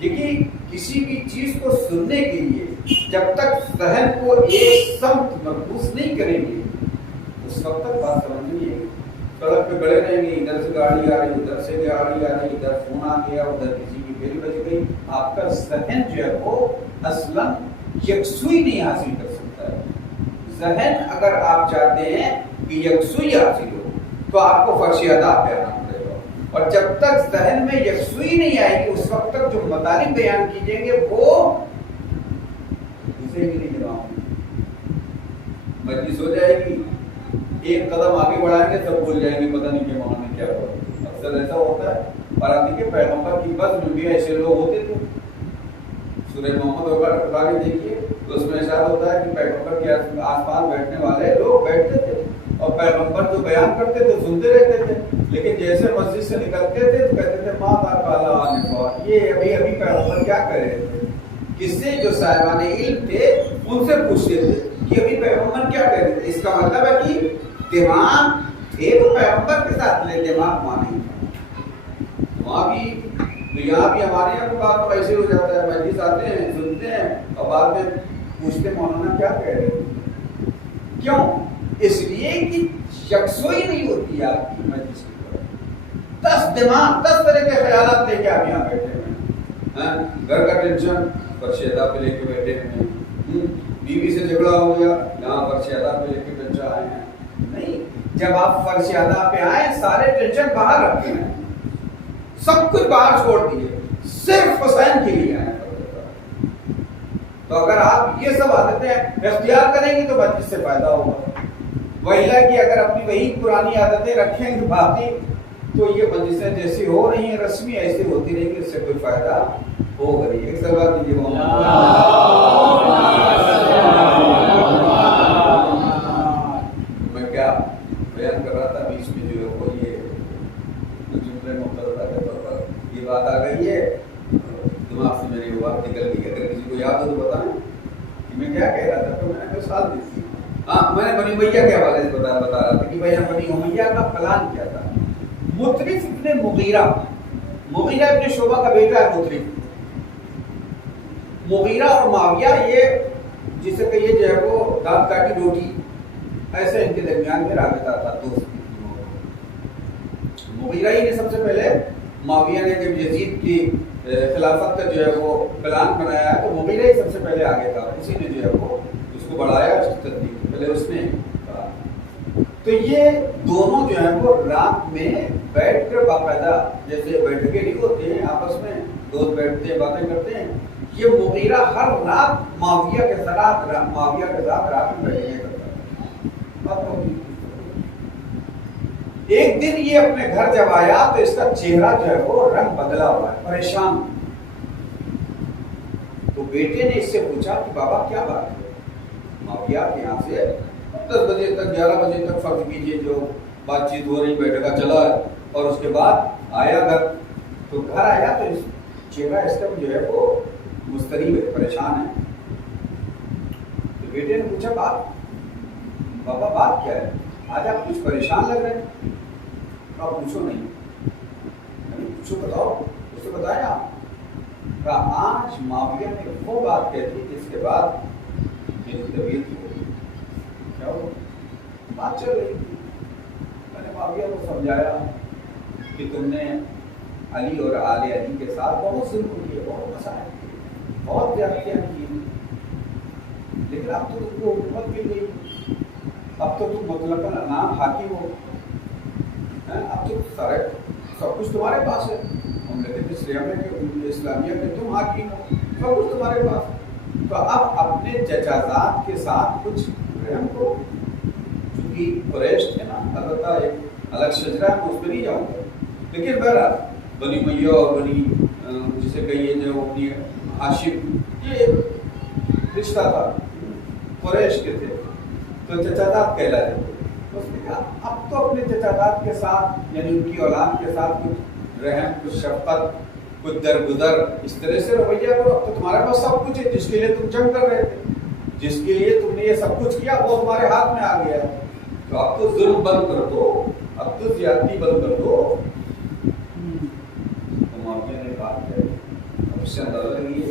دیکھیے کسی بھی چیز کو سننے کے لیے جب تک ذہن کو ایک سمت مرکوز نہیں کریں گے اس وقت تک بات سمجھ نہیں آئے گی. سڑک پہ گڑے رہیں گے، ادھر سے گاڑی آ رہی، ادھر سے گاڑی آ رہی، ادھر فون آ گیا، ادھر کسی کی بیل بج گئی. آپ کا ذہن جو ہے وہ اصلاً یکسوئی نہیں حاصل کر سکتا ہے. ذہن اگر آپ چاہتے ہیں کہ یکسوئی حاصل ہو تو آپ کو فرش ادا پہ آنا پڑے گا، اور جب تک ذہن میں یکسوئی نہیں آئے گی اس وقت تک جو مطالب بیان کیجیے گے وہ اسے بھی نہیں جماؤں گے. مجلس ہو جائے گی، ایک قدم آگے بڑھائیں گے سب بھول جائیں گے پتہ نہیں کہ وہاں نے کیا کہا. اکثر ایسا ہوتا ہے، اور آپ دیکھیے پیغمبر کی بس میں بھی ایسے لوگ ہوتے تھے. سورہ محمد اٹھا کے دیکھیے تو اس میں ارشاد ہوتا ہے کہ پیغمبر کے آس پاس بیٹھنے والے لوگ بیٹھتے تھے اور پیغمبر جو بیان کرتے تھے سنتے رہتے تھے، لیکن جیسے مسجد سے نکلتے تھے تو کہتے تھے ماں کا کالا نفا، یہ ابھی پیغمبر کیا کر رہے تھے. کس سے؟ جو صاحبان علم تھے ان سے پوچھتے تھے کہ ابھی پیغمبر کیا کر رہے تھے. اس کا مطلب ہے کہ دماغ تھے وہ پیغمبر کے ساتھ، لے دماغ وہاں نہیں تھا. وہاں بھی تو یہاں بھی ہمارے یہاں بات ایسے ہو جاتا ہے، مجلس آتے ہیں سنتے ہیں اور بعد میں پوچھتے مولانا کیا کہہ رہے ہیں. کیوں؟ اس لیے کہ یکسوئی نہیں ہوتی ہے آپ کی مجلس کی طرف. 10 طرح کے خیالات لے کے آپ یہاں بیٹھے ہوئے ہیں. گھر کا ٹینشن فرش ادا پہ لے کے بیٹھے ہوئے ہیں، بیوی سے جھگڑا ہو گیا یہاں فرش ادا پہ لے کے بچہ آئے ہیں. نہیں، جب آپ فرش ادا پہ آئے سارے ٹینشن باہر رکھے ہیں، سب کچھ باہر چھوڑ دیے، صرف حسین کے لیے آئے. تو اگر آپ یہ سب عادتیں اختیار کریں گے تو مجلس سے فائدہ ہوگا. وہیلا کہ اگر اپنی وہی پرانی عادتیں رکھیں گے باقی تو یہ مجلسیں جیسی ہو رہی ہیں رسمی ایسی ہوتی رہیں گی، اس سے کوئی فائدہ ہوگا نہیں. ایک سوال کیجیے میں کیا بیان کر رہا تھا بیچ میں جو ہے وہ یہ جملے مقررہ کے طور پر یہ بات آ گئی ہے دماغ سے میری وہ بات نکل گئی. اگر کسی کو یاد ہو تو بتائیں کہ میں کیا کہہ رہا تھا. تو میں نے مثال دی تھی، میں نے بنی امیہ کے حوالے سے بتا رہا تھا کہ بھائی بنی امیہ کا پلان کیا تھا. مطرف ابن مغیرہ ابن شعبہ کا بیٹا ہے مطرف. مغیرہ اور معاویہ یہ جسے کہیے جو ہے وہ دانت کاٹی روٹی، ایسے ان کے درمیان میں رابطہ تھا دوستی۔ مغیرہ ہی نے سب سے پہلے، معاویہ نے جب یزید کی خلافت کا جو ہے وہ پلان بنایا ہے تو مغیرہ ہی سب سے پہلے آگے تھا، اسی نے جو ہے وہ اس کو بڑھایا، اس کی تدبیر پہلے اس نے کہا۔ تو یہ دونوں جو ہیں وہ رات میں بیٹھ کر باقاعدہ، جیسے بیٹھکیں نہیں ہوتے ہیں آپس میں، دوست بیٹھتے ہیں باتیں کرتے ہیں، یہ مغیرہ ہر رات معاویہ کے ساتھ رات میں بیٹھے کرتا ہے۔ ایک دن یہ اپنے گھر جب آیا تو اس کا چہرہ جو ہے وہ رنگ بدلا ہوا ہے، پریشان۔ تو بیٹے نے اس سے پوچھا کہ بابا کیا بات ہے؟ معاویہ کے یہاں سے 10 بجے تک 11 بجے تک فرض کیجیے جو بات چیت ہو رہی، بیٹھا چلا ہے، اور اس کے بعد آیا گھر، تو گھر آیا تو چہرہ اس کا جو ہے وہ مضطرب ہے، پریشان ہے۔ تو بیٹے نے پوچھا بابا بات کیا ہے؟ آج آپ کچھ پریشان لگ رہے ہیں۔ آپ پوچھو نہیں، پوچھو بتاؤ، اس سے بتائیں آپ۔ آج معاویہ نے وہ بات کہہ دی جس کے بعد میری طبیعت ہو گئی۔ کیا ہو؟ بات چل رہی تھی، میں نے معاویہ کو سمجھایا کہ تم نے علی اور آل علی کے ساتھ بہت ظلم کیے، بہت مسائل کیے، بہت زیادتیاں کی، لیکن اب تو تم کو حکومت مل گئی، اب تو تم مطلقاً نام حاکم ہو، اب تو سارے سب کچھ تمہارے پاس ہے۔ ہم کہتے ہیں اسلامیہ میں تم حاکم ہو، سب کچھ تمہارے پاس ہے، تو اب اپنے چچازاد کے ساتھ کچھ رحم کرو۔ چونکہ قریش تھے نا، البتہ ایک الگ شجرہ ہے، اس پہ نہیں جاؤں گا، لیکن بہرحال بنی امیہ اور بنی جسے کہیے جو اپنی ہاشم، یہ رشتہ تھا، قریش کے تھے، تو چچازاد کہلاتے تھے۔ اس نے کہا اب تو اپنے چچازاد کے ساتھ، یعنی ان کی اولاد کے ساتھ کچھ رحم، کچھ شفقت، کچھ درگزر، اس طرح سے رویہ کرو۔ اب تو تمہارے پاس سب کچھ ہے، جس کے لیے تم جنگ کر رہے تھے، جس کے لیے تم نے یہ سب کچھ کیا، وہ تمہارے ہاتھ میں آ گیا ہے، تو اب تو ظلم بند کر دو، اب تو زیادتی بند کر دو۔ تو معاویہ نے بات ہے، اب اس سے اندازہ لگیے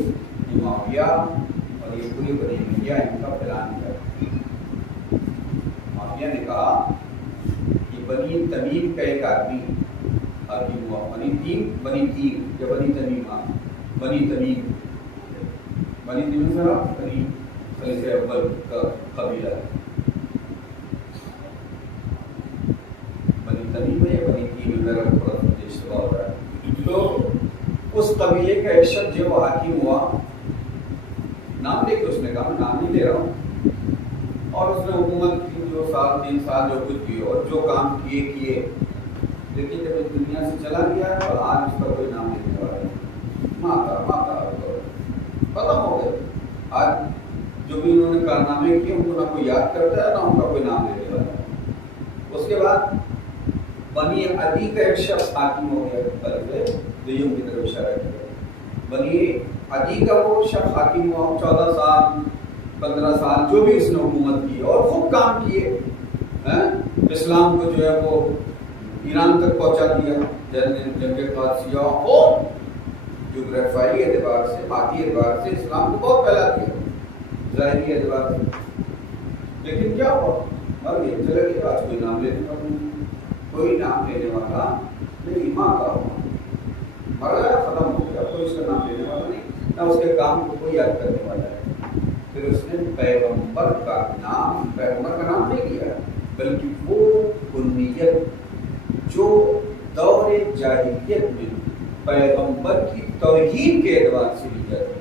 کہ معاویہ اور یہ پوری بنی امیہ ان کا پلان ہے۔ معاویہ نے کہا کہ بنی تمیم کا ایک آدمی حاکم ہوا، بنی تمیم یا بنی تمیم ذرا بنی خلیفہ اول کا قبیلہ ہے، بنی تمیم ہے یا بنی تمیم، میرا تھوڑا سا اشتباہ ہو رہا ہے۔ تو اس قبیلے کا ایک شخص جو وہ حاکم ہوا، نام لے کے اس نے کہا، میں نام نہیں لے رہا ہوں، اور اس نے حکومت کی 2 سال 3 سال جو کچھ کیے اور جو کام کیے، لیکن جب اس دنیا سے چلا گیا ہے اور آج اس کا کوئی نام لینے والا نہیں، ماتا ختم ہو گئے۔ آج جو بھی انہوں نے کارنامے کیے ان کو نہ کوئی یاد کرتا ہے، نہ ان کا کوئی نام لینے والا ہے۔ اس کے بعد بنی عدی کا ایک شخص حاکم ہو گیا، بلکہ دیوم کی طرف اشارہ کیا، بنی عدی کا وہ شخص حاکم ہوا، 14 سال 15 سال جو بھی اس نے حکومت کی اور خوب کام کیے، اسلام کو جو ہے وہ ایران تک پہنچا دیا، جنگ قادسیہ، اور جغرافیائی اعتبار سے، مادی اعتبار سے اسلام کو بہت پھیلا دیا، ظاہری اعتبار سے۔ لیکن کیا ہوا؟ اب یہ چلے گی، آج کوئی نام لینے والا نہیں، کوئی نام لینے والا نہیں، ماں کا ہوا مر گیا، ختم ہو گیا، کوئی اس کا نام لینے والا نہیں، نہ اس کے کام کو کوئی یاد کرنے والا ہے۔ پھر اس نے پیغمبر کا نام نہیں لیا، بلکہ وہ بنیت جو دور جاہلیت میں پیغمبر کی توہین کے اعتبار سے لی جاتی ہے،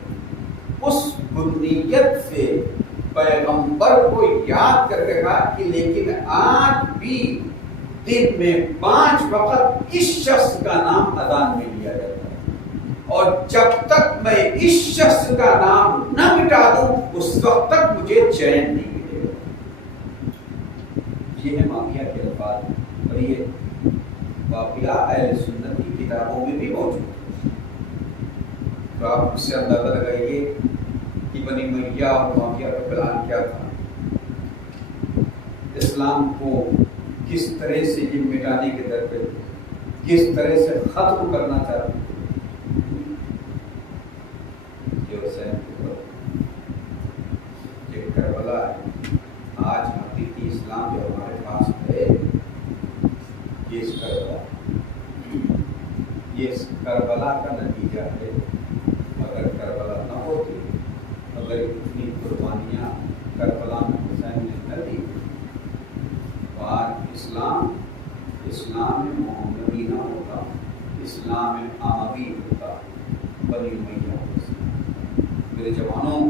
اس بنیت سے پیغمبر کو یاد کر کے کہا کہ لیکن آج بھی دن میں 5 وقت اس شخص کا نام اذان میں لیا جاتا ہے، اور جب تک میں اس شخص کا نام نہ مٹا دوں اس وقت تک مجھے چین نہیں ملے گا۔ یہ ہے معاویہ کے الفاظ، اور یہ واقعہ اہل سنت کی کتابوں میں بھی موجود ہے۔ تو آپ اس سے اندازہ لگائیے کہ بنی امیہ اور معاویہ کا پلان کیا تھا، اسلام کو کس طرح سے یہ مٹانے کے در پہ، کس طرح سے ختم کرنا چاہتے تھے۔ کربلا کا نتیجہ ہے. اگر کربلا نہ ہوتی، اگر اتنی قربانیاں کربلا میں حسین نے نہ دی، اور اسلام میں محمدی نہ ہوتا، اسلام میں اموی ہوتا، بنی امیہ ہوتا. میرے جوانوں،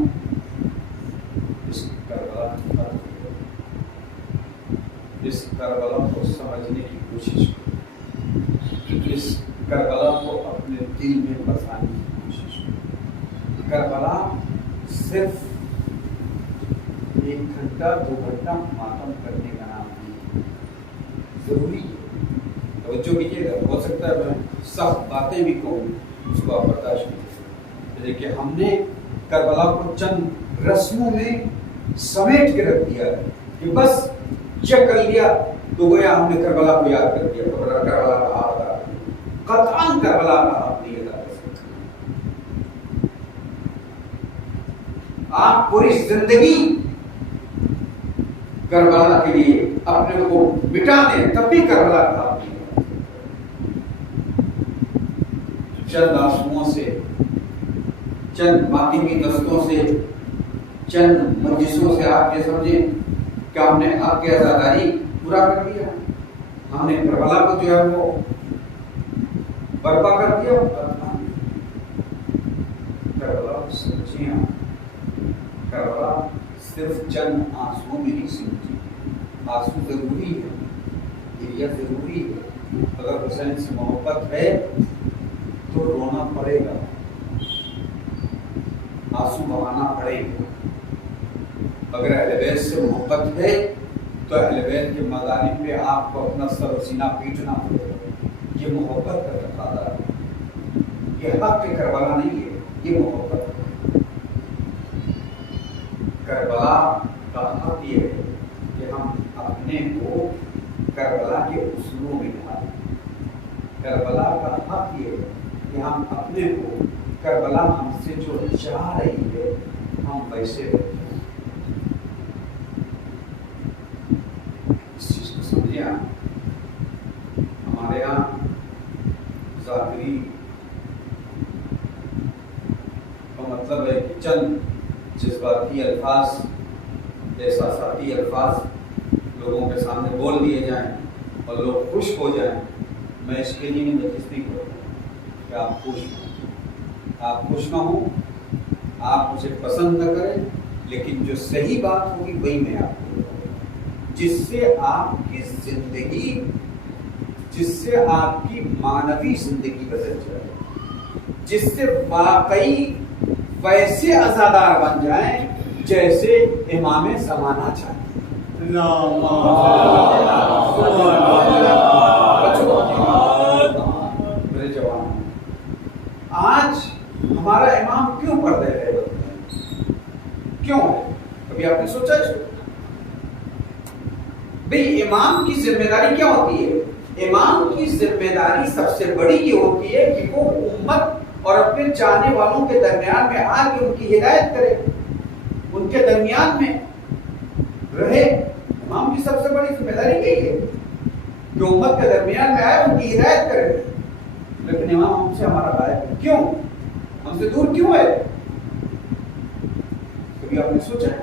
اس کربلا کو سمجھنے کی کوشش کرو، اس کربلا کو اپنے دل میں بسانے کی کوشش کرو. کربلا صرف 1 گھنٹہ 2 گھنٹہ ماتم کرنے کا نام نہیں، ضروری ہے. توجہ کیجیے گا، ہو سکتا ہے میں سخت باتیں بھی کہوں، اس کو آپ برداشت کیجیے. دیکھیے ہم نے کربلا کو چند رسموں میں سمیٹ کے رکھ دیا ہے کہ بس یہ کر لیا تو گویا ہم نے کربلا کو یاد کر دیا. کربلا کا ہاتھ تھا، قطعاً کربلا کا ہاتھ نہیں ادا کر سکتے. آپ پوری زندگی کربلا کے لیے اپنے کو مٹا دیں تب بھی کربلا کا ہاتھ نہیں ادا کر سکتے. چند آنسوؤں سے، چند ماتمی دستوں سے، چند مجلسوں سے آپ یہ سمجھیں کہ ہم نے آپ کی آزاداری پورا کر دیا، ہم نے کربلا کو جو ہے وہ برپا کر دیا. کربلا کو سمجھیے، کربلا صرف چند آنسو میں نہیں سمجھی. آنسو ضروری ہے، گریہ ضروری ہے. اگر حسین سے محبت ہے تو رونا پڑے گا، آنسو بہانا پڑے گا. اگر اہل بیت سے محبت ہے تو اہل بیت کے مظالم پہ آپ کو اپنا سر و سینہ پیٹنا پڑے گا. یہ محبت کا تقاضا ہے، یہ حق کے کربلا نہیں ہے، یہ محبت ہے. کربلا کا حق یہ ہے کہ ہم اپنے کو کربلا کے اصولوں میں ڈھالیں. کربلا کا حق یہ ہے کہ ہم اپنے کو کربلا ہم سے جو چاہ رہی ہے ہم ویسے رہیں. اس چیز کو سمجھیں. ہمارے یہاں ظاہری کا مطلب ہے کہ چند جذباتی الفاظ، احساساتی الفاظ لوگوں کے سامنے بول دیے جائیں اور لوگ خوش ہو جائیں. میں اس کے لیے مجلس نہیں کرتا کہ آپ خوش ہوں. آپ خوش نہ ہوں، آپ مجھے پسند نہ کریں، لیکن جو صحیح بات ہوگی وہی میں آپ کو بتاؤں گا، جس سے آپ کی زندگی، جس سے آپ کی معنوی زندگی بدل جائے، جس سے واقعی ویسے عزادار بن جائیں جیسے امام زمانہ چاہتے. میرے جوان، آج ہمارا امام کیوں پردے رہے ہوتے ہیں؟ کیوں ہے؟ کبھی آپ نے سوچا اس کو؟ بھئی امام کی ذمہ داری کیا ہوتی ہے؟ امام کی ذمہ داری سب سے بڑی یہ ہوتی ہے کہ وہ امت اور اپنے چاہنے والوں کے درمیان میں آ کے ان کی ہدایت کرے، ان کے درمیان میں رہے. امام کی سب سے بڑی ذمہ داری یہی ہے کہ امت کے درمیان میں آئے، ان کی ہدایت کرے. لیکن امام ہم سے ہمارا غائب ہے. کیوں؟ ہم سے دور کیوں ہے؟ کبھی آپ نے سوچا ہے؟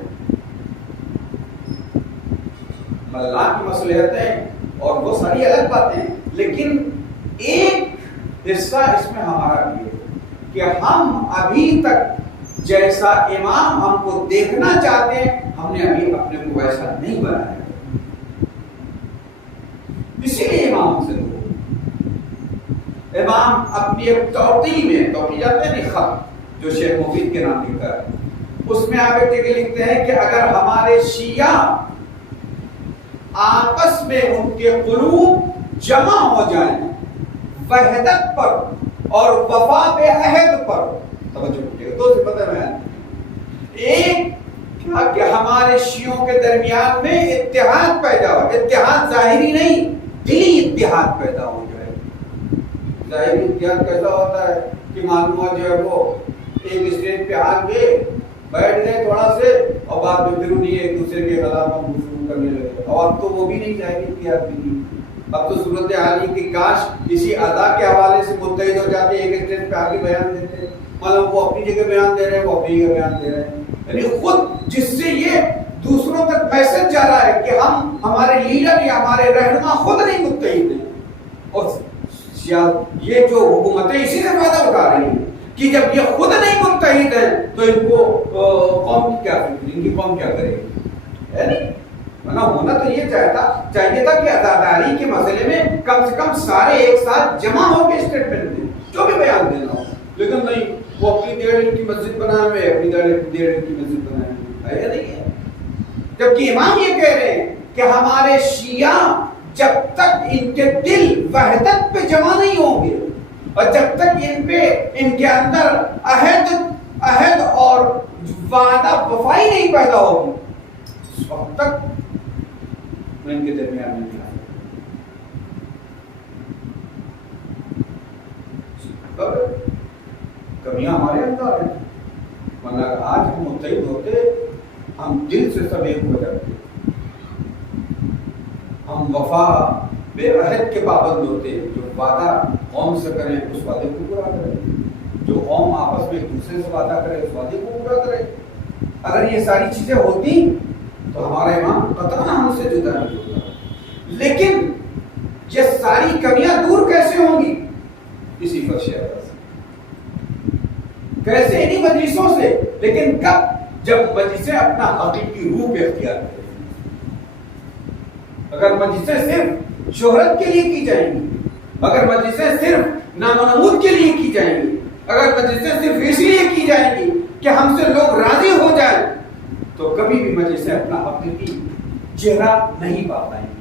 اللہ کی مصلحتیں اور وہ ساری الگ باتیں ہیں، لیکن ایک حصہ اس میں ہمارا بھی ہے کہ ہم ابھی تک جیسا امام ہم کو دیکھنا چاہتے ہیں ہم نے ابھی اپنے کو ویسا نہیں بنایا. اسی لیے امام ہم سے دور. امام اپنی ایک توقی میں، توقی جاتے ہیں نہیں، خط جو شیخ مفید کے نام لکھا ہے، اس میں آپ لکھتے ہیں کہ اگر ہمارے شیعہ آپس میں ان کے قلوب جمع ہو جائیں وحدت پر اور وفا پہ عہد پر، توجہ کیجیے گا، دو سے پتہ ہے ایک کہ ہمارے شیعوں کے درمیان میں اتحاد پیدا ہو، اتحاد ظاہری نہیں، دلی اتحاد پیدا ہو جائے. ظاہری اتحاد کیسا ہوتا ہے کہ معلوم جو ہے وہ ایک اسٹیج پہ آ کے بیٹھ گئے تھوڑا سے اور بعد میں پھر انہیں ایک دوسرے کے خلاف ہم شروع کرنے لگے، اور تو وہ بھی نہیں ظاہری اتحاد بھی نہیں. اب تو صورت حال یہ کہ کاش کسی ادا کے حوالے سے متحد ہو جاتے، ایک اسٹیج پہ آگے بیان دیتے، مطلب وہ اپنی جگہ بیان دے رہے ہیں، وہ اپنی جگہ بیان دے رہے ہیں، یعنی خود جس سے یہ دوسروں تک میسج جا رہا ہے کہ ہم، ہمارے لیڈر یا ہمارے رہنما خود نہیں متحد ہیں، اور یہ جو حکومتیں اسی سے فائدہ اٹھا رہی ہیں کہ جب یہ خود نہیں متحد ہیں تو ان کو قوم کی کیا فکر، ان کی قوم کیا کرے گی، ہے نہیں؟ ورنہ ہونا تو یہ چاہیے تھا کہ عزاداری کے مسئلے میں کم سے کم سارے ایک ساتھ جمع ہو کے اسٹیٹمنٹ دیں، جو بھی بیان دینا ہو، لیکن نہیں، وہ اپنی 1.5 انچ کی مسجد بنائے ہوئے، اپنی 1.5 انچ کی مسجد بنائے ہوئے، ہے نہیں ہے؟ جبکہ امام یہ کہہ رہے ہیں کہ ہمارے شیعہ جب تک ان کے دل وحدت پہ جمع نہیں ہوں گے اور جب تک ان کے اندر عہد اور وعدہ وفائی نہیں پیدا ہوگی، اس وقت تک میں ان کے درمیان نہیں آ سکتا۔ کمیاں ہمارے اندر ہیں، ورنہ آج ہم متحد ہوتے، ہم دل سے سب ایک ہو جاتے، ہم وفا بے عہد کے پابند ہوتے، جو وعدہ قوم سے کریں اس وعدے کو پورا کریں، جو قوم آپس میں ایک دوسرے سے وعدہ کرے اس وعدے کو پورا کرے۔ اگر یہ ساری چیزیں ہوتی تو ہمارا امام قطعاً ہم سے جدا نہیں ہوتا، لیکن یہ ساری کمیاں دور کیسے ہوں گی؟ اسی فرش اعلیٰ سے، کیسے؟ انہی مجلسوں سے، لیکن کب؟ جب مجلسیں اپنا حقیقی روپ اختیار کریں۔ اگر مجلسیں صرف شہرت کے لیے کی جائیں گی، اگر مجلسیں صرف نام و نمود کے لیے کی جائیں گی، اگر مجلسیں صرف اس لیے کی جائیں گی کہ ہم سے لوگ راضی ہو جائیں، تو کبھی بھی مجلسیں اپنا حقیقی چہرہ نہیں پا پائیں گی۔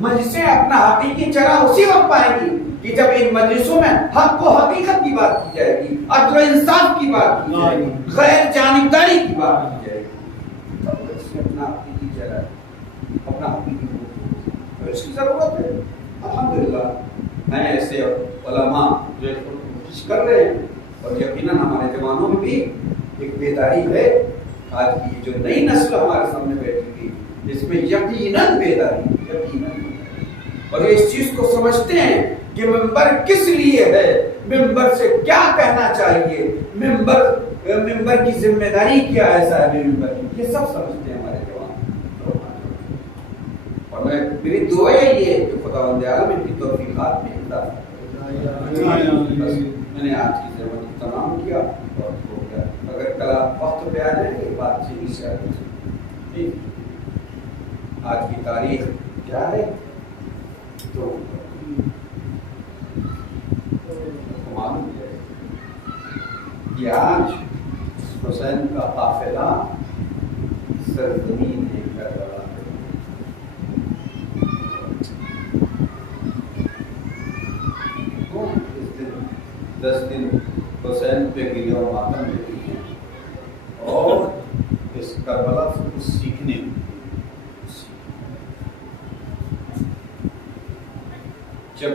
مجلسیں اپنا حقیقی چہرہ اسی وقت پائیں گی کہ جب ان مجلسوں میں حق و حقیقت کی بات کی جائے گی، عدل و انصاف کی بات کی جائے گی، غیر جانبداری کی بات کی جائے گی، تب مجلسیں اپنا حقیقی چہرہ، اپنا حقیقی روپ، اس کی ضرورت ہے۔ الحمدللہ میں ایسے علماء جو کوشش کر رہے ہیں، اور یقیناً ہمارے جوانوں میں بھی ایک بیداری ہے۔ آج کی جو نئی نسل ہمارے سامنے بیٹھی تھی، اس میں یقیناً بیداری، یقیناً، اور اس چیز کو سمجھتے ہیں کہ ممبر کس لیے ہے، ممبر سے کیا کہنا چاہیے، ممبر کی ذمہ داری کیا ہے صاحب ممبر کی، یہ سب سمجھتے ہیں ہمارے جوان۔ اور میری دعا یہ ہے کہ خداوند عالم ان کی توفیقات میں اضافہ کرے۔ میں نے آج کی ضرورت تمام کیا اور ہو گیا، اگر کل آپ وقت پہ آ جائیں گے بات چیت سے آگے۔ آج کی تاریخ کیا ہے تو معلوم ہے کہ آج حسین کا قافلہ سرزمین ہے کربلا میں۔ 10 دن حسین پہ گریہ و ماتم لیتی ہیں، اور اس کربلا سے کچھ سیکھنے جب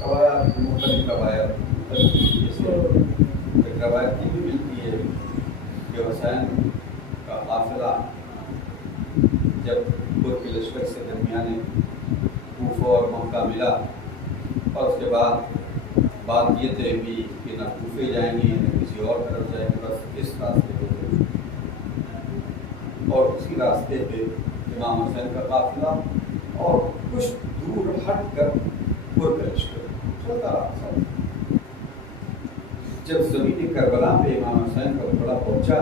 قواعد مختلف قواعد جیسے ایک روایت یہ بھی ملتی ہے کہ حسین کا قافلہ جب ترک کے لشکر سے درمیان کوفہ اور مکہ ملا، اور اس کے بعد بات یہ طے ہوئی کہ نہ کوفے جائیں گے نہ کسی اور طرف جائیں گے، بس اس راستے پہ گئے، اور اسی راستے پہ امام حسین کا قافلہ اور کچھ دور ہٹ کر ترک لشکر چلتا رہا۔ جب زمین کربلا پہ امام حسین کا ٹکڑا پہنچا،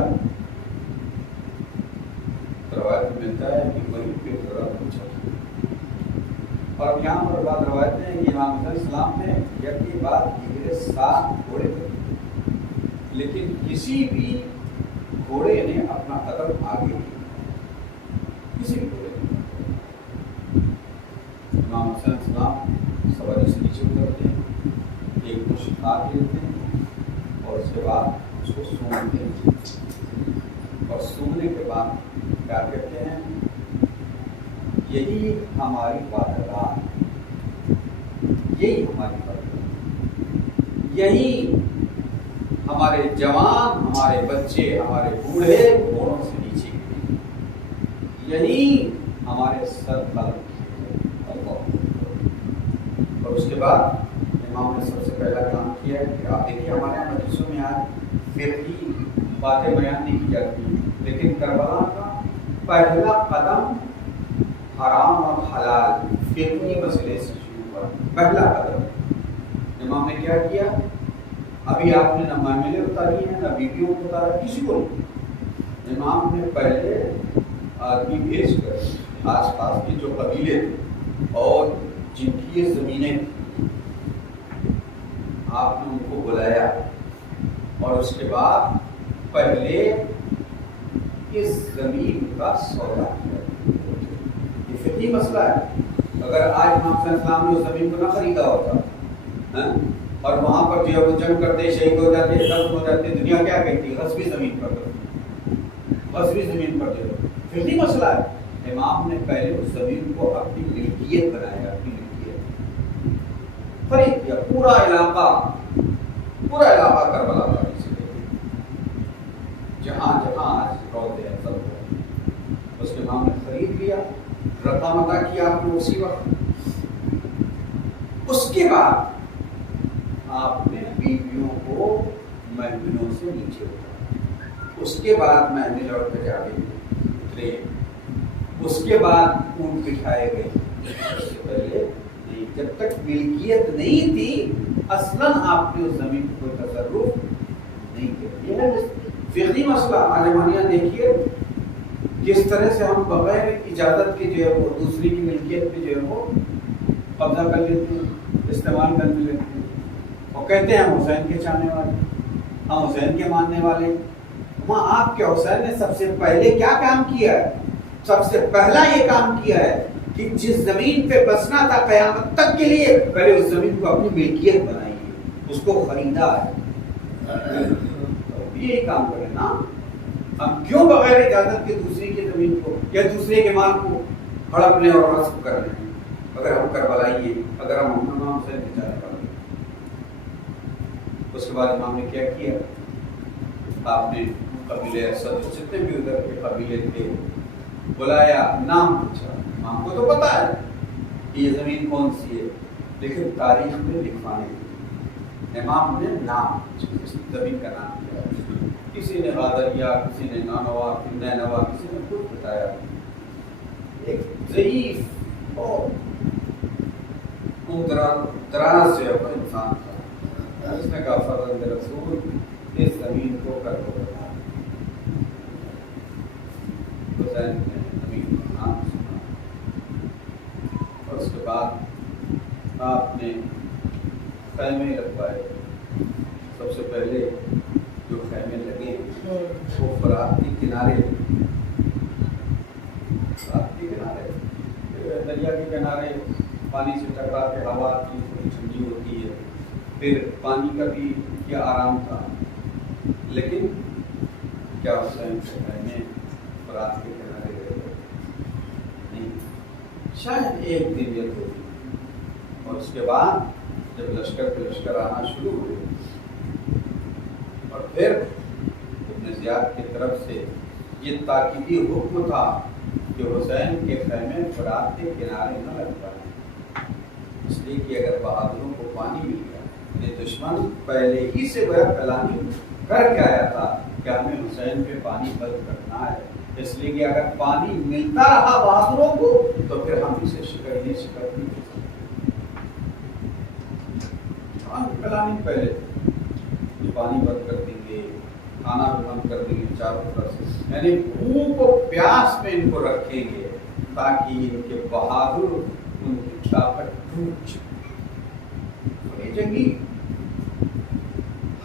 روایت میں ملتا ہے کہ وہیں پہ ٹکڑا پہنچا، اور یہاں پر بعض روایتیں ہیں کہ امام حسین السلام نے یہ بات کی میرے 7 گھوڑے تھے، لیکن کسی بھی گھوڑے نے اپنا قدم آگے نہیں، کسی بھی گھوڑے نے۔ امام حسین السلام سواری سے نیچے اترتے ہیں، ایک مشت آگ لیتے ہیں، اور اس کے بعد اس کو سونگتے ہیں، اور سونگنے کے بعد کیا کہتے ہیں، یہی ہماری وعدہ، یہی ہماری وعدہ، یہی ہمارے جوان، ہمارے بچے، ہمارے بوڑھے گھوڑوں سے نیچے گرے، یہی ہمارے سر قلم۔ اللہ اور اس کے بعد امام نے سب سے پہلا کام کیا ہے کہ آپ دیکھیے ہمارے یہاں مجلسوں میں آج فقہی باتیں بیان نہیں کی جاتی، لیکن کربلا کا پہلا قدم حرام اور حلال فقہی مسئلے سے شروع ہوا، پہلا قدم۔ امام نے کیا کیا؟ ابھی آپ نے نہ معاملے اتاری ہیں نہ بیویوں کو اتارا، کسی کو نہیں۔ امام نے پہلے آدمی بھیج کر آس پاس کے جو قبیلے تھے اور جن کی یہ زمینیں تھیں، آپ نے ان کو بلایا اور اس کے بعد پہلے اس زمین کا سودا کیا۔ یہ فقہی مسئلہ ہے۔ اگر آج امام صلی اللہ علیہ وسلم نے اس زمین کو نہ خریدا ہوتا اور وہاں پر جو ہے وہ جنگ کرتے، شہید ہو جاتے، دفن ہو جاتے، دنیا کیا کہتی؟ غصبی زمین پر کرتی، غصبی زمین پر جو فقہی مسئلہ ہے۔ امام نے پہلے اس زمین کو اپنی ملکیت بنایا، اپنی ملکیت خرید کیا۔ پورا علاقہ کربلا کا جہاں جہاں روتے ہیں سب کو اس کے امام نے خرید لیا، رقم ادا کیا آپ نے اسی وقت۔ اس کے بعد آپ نے بیویوں کو محملوں سے نیچے اتارا، اس کے بعد محمل اور کجاوے اترے، اس کے بعد اونٹ بٹھائے گئے۔ اس سے پہلے نہیں، جب تک ملکیت نہیں تھی اصلاً آپ نے اس زمین کو کوئی تصرف نہیں کیا۔ یہ ہے فقہی مسئلہ۔ عالمانیہ دیکھیے کس طرح سے ہم بغیر اجازت کے جو ہے وہ دوسری کی ملکیت پہ جو ہے وہ قبضہ کر لیتے ہیں، استعمال کرنے لیتے ہیں، اور کہتے ہیں ہم حسین کے چاہنے والے، ہم حسین کے ماننے والے۔ وہاں آپ کے حسین نے سب سے پہلے کیا کام کیا ہے؟ سب سے پہلا یہ کام کیا ہے کہ جس زمین پہ بسنا تھا قیامت تک کے لیے، پہلے اس زمین کو اپنی ملکیت بنائی ہے، اس کو خریدا ہے۔ یہی کام کریں نا، ہم کیوں بغیر اجازت کے دوسری کی زمین کو یا دوسرے کے مال کو ہڑپ لیں اور غصب کر لیں؟ اگر ہم کربلائیے، اگر ہم امام حسین کے چاہنے والے۔ اس کے بعد امام نے کیا کیا؟ آپ نے قبیلے اسد جتنے بھی ادھر کے قبیلے تھے بلایا، نام پوچھا۔ امام کو تو پتا ہے کہ یہ زمین کون سی ہے، لیکن تاریخ میں لکھوانے امام نے نام پوچھا، اس زمین کا نام کیا؟ کسی نے غادریہ، کسی نے نانوا، نینوا، کسی نے کچھ بتایا۔ ایک ضعیف اور دراز جو انسان تھا، اس نے کہا فرزند رسول اس زمین کو کر دو۔ حسین نے زمین کا نام سنا اور اس کے بعد آپ نے خیمے لگوائے۔ سب سے پہلے جو خیمے لگے وہ فرات کے کنارے، دریا کے کنارے پانی سے ٹکرا کے ہوا کی تھوڑی ٹھنڈی ہوتی ہے، پھر پانی کا بھی کیا آرام تھا۔ لیکن کیا حسین کے خیمے فرات کے کنارے رہے؟ نہیں، شاید ایک دن یا 2 دن، اور اس کے بعد جب لشکر پہ لشکر آنا شروع ہوئے اور پھر ابن زیاد کی طرف سے یہ تاکیدی حکم تھا کہ حسین کے خیمے فرات کے کنارے نہ لگ پائے، اس لیے کہ اگر بہادروں کو پانی مل گیا، یہ دشمن پہلے ہی سے وہ پلانی کر کے آیا تھا کہ ہمیں حسین پہ پانی بند کرنا ہے، اس لیے کہ اگر پانی ملتا رہا بہادروں کو تو پھر ہم اسے شکست نہیں دے سکتے۔ پلاننگ پہلے پانی بند کر دیں گے، کھانا بھی بند کر دیں گے چاروں طرف سے، یعنی بھوک و پیاس میں ان کو رکھیں گے تاکہ ان کے بہادر ان کی طاقت ٹوٹ جائے۔ یہ جنگی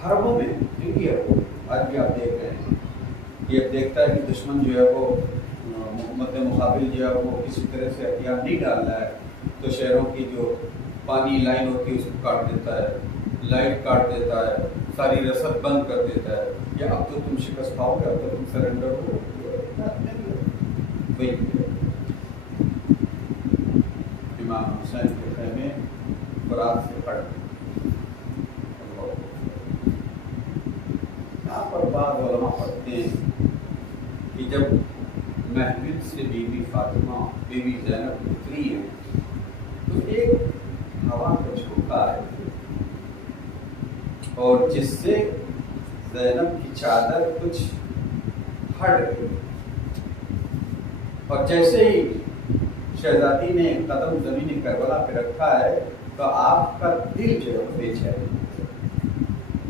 حربوں میں جنگی حربوں آج بھی آپ دیکھ رہے ہیں، یہ دیکھتا ہے کہ دشمن جو ہے وہ محمد مقابل جو ہے وہ کسی طرح سے ہتھیار نہیں ڈال رہا ہے تو شہروں کی جو پانی لائن ہوتی ہے اس کو کاٹ دیتا ہے، لائٹ کاٹ دیتا ہے، ساری رسد بند کر دیتا ہے، یا اب تو تم شکست کھاؤ گے، اب تو تم سرنڈر ہو۔ امام حسین کے خیمے فرات سے پڑ گئے۔ یہاں پر بعض علماء پڑھتے ہیں کہ جب محمد سے بی بی فاطمہ بی بی زینب اتری ہیں تو ایک ہوا کا رکھا ہے اور جس سے زینب کی چادر کچھ ہٹ گئی، اور جیسے ہی شہزادی نے قدم زمین کربلا پہ رکھا ہے تو آپ کا دل جو ہے بے چین،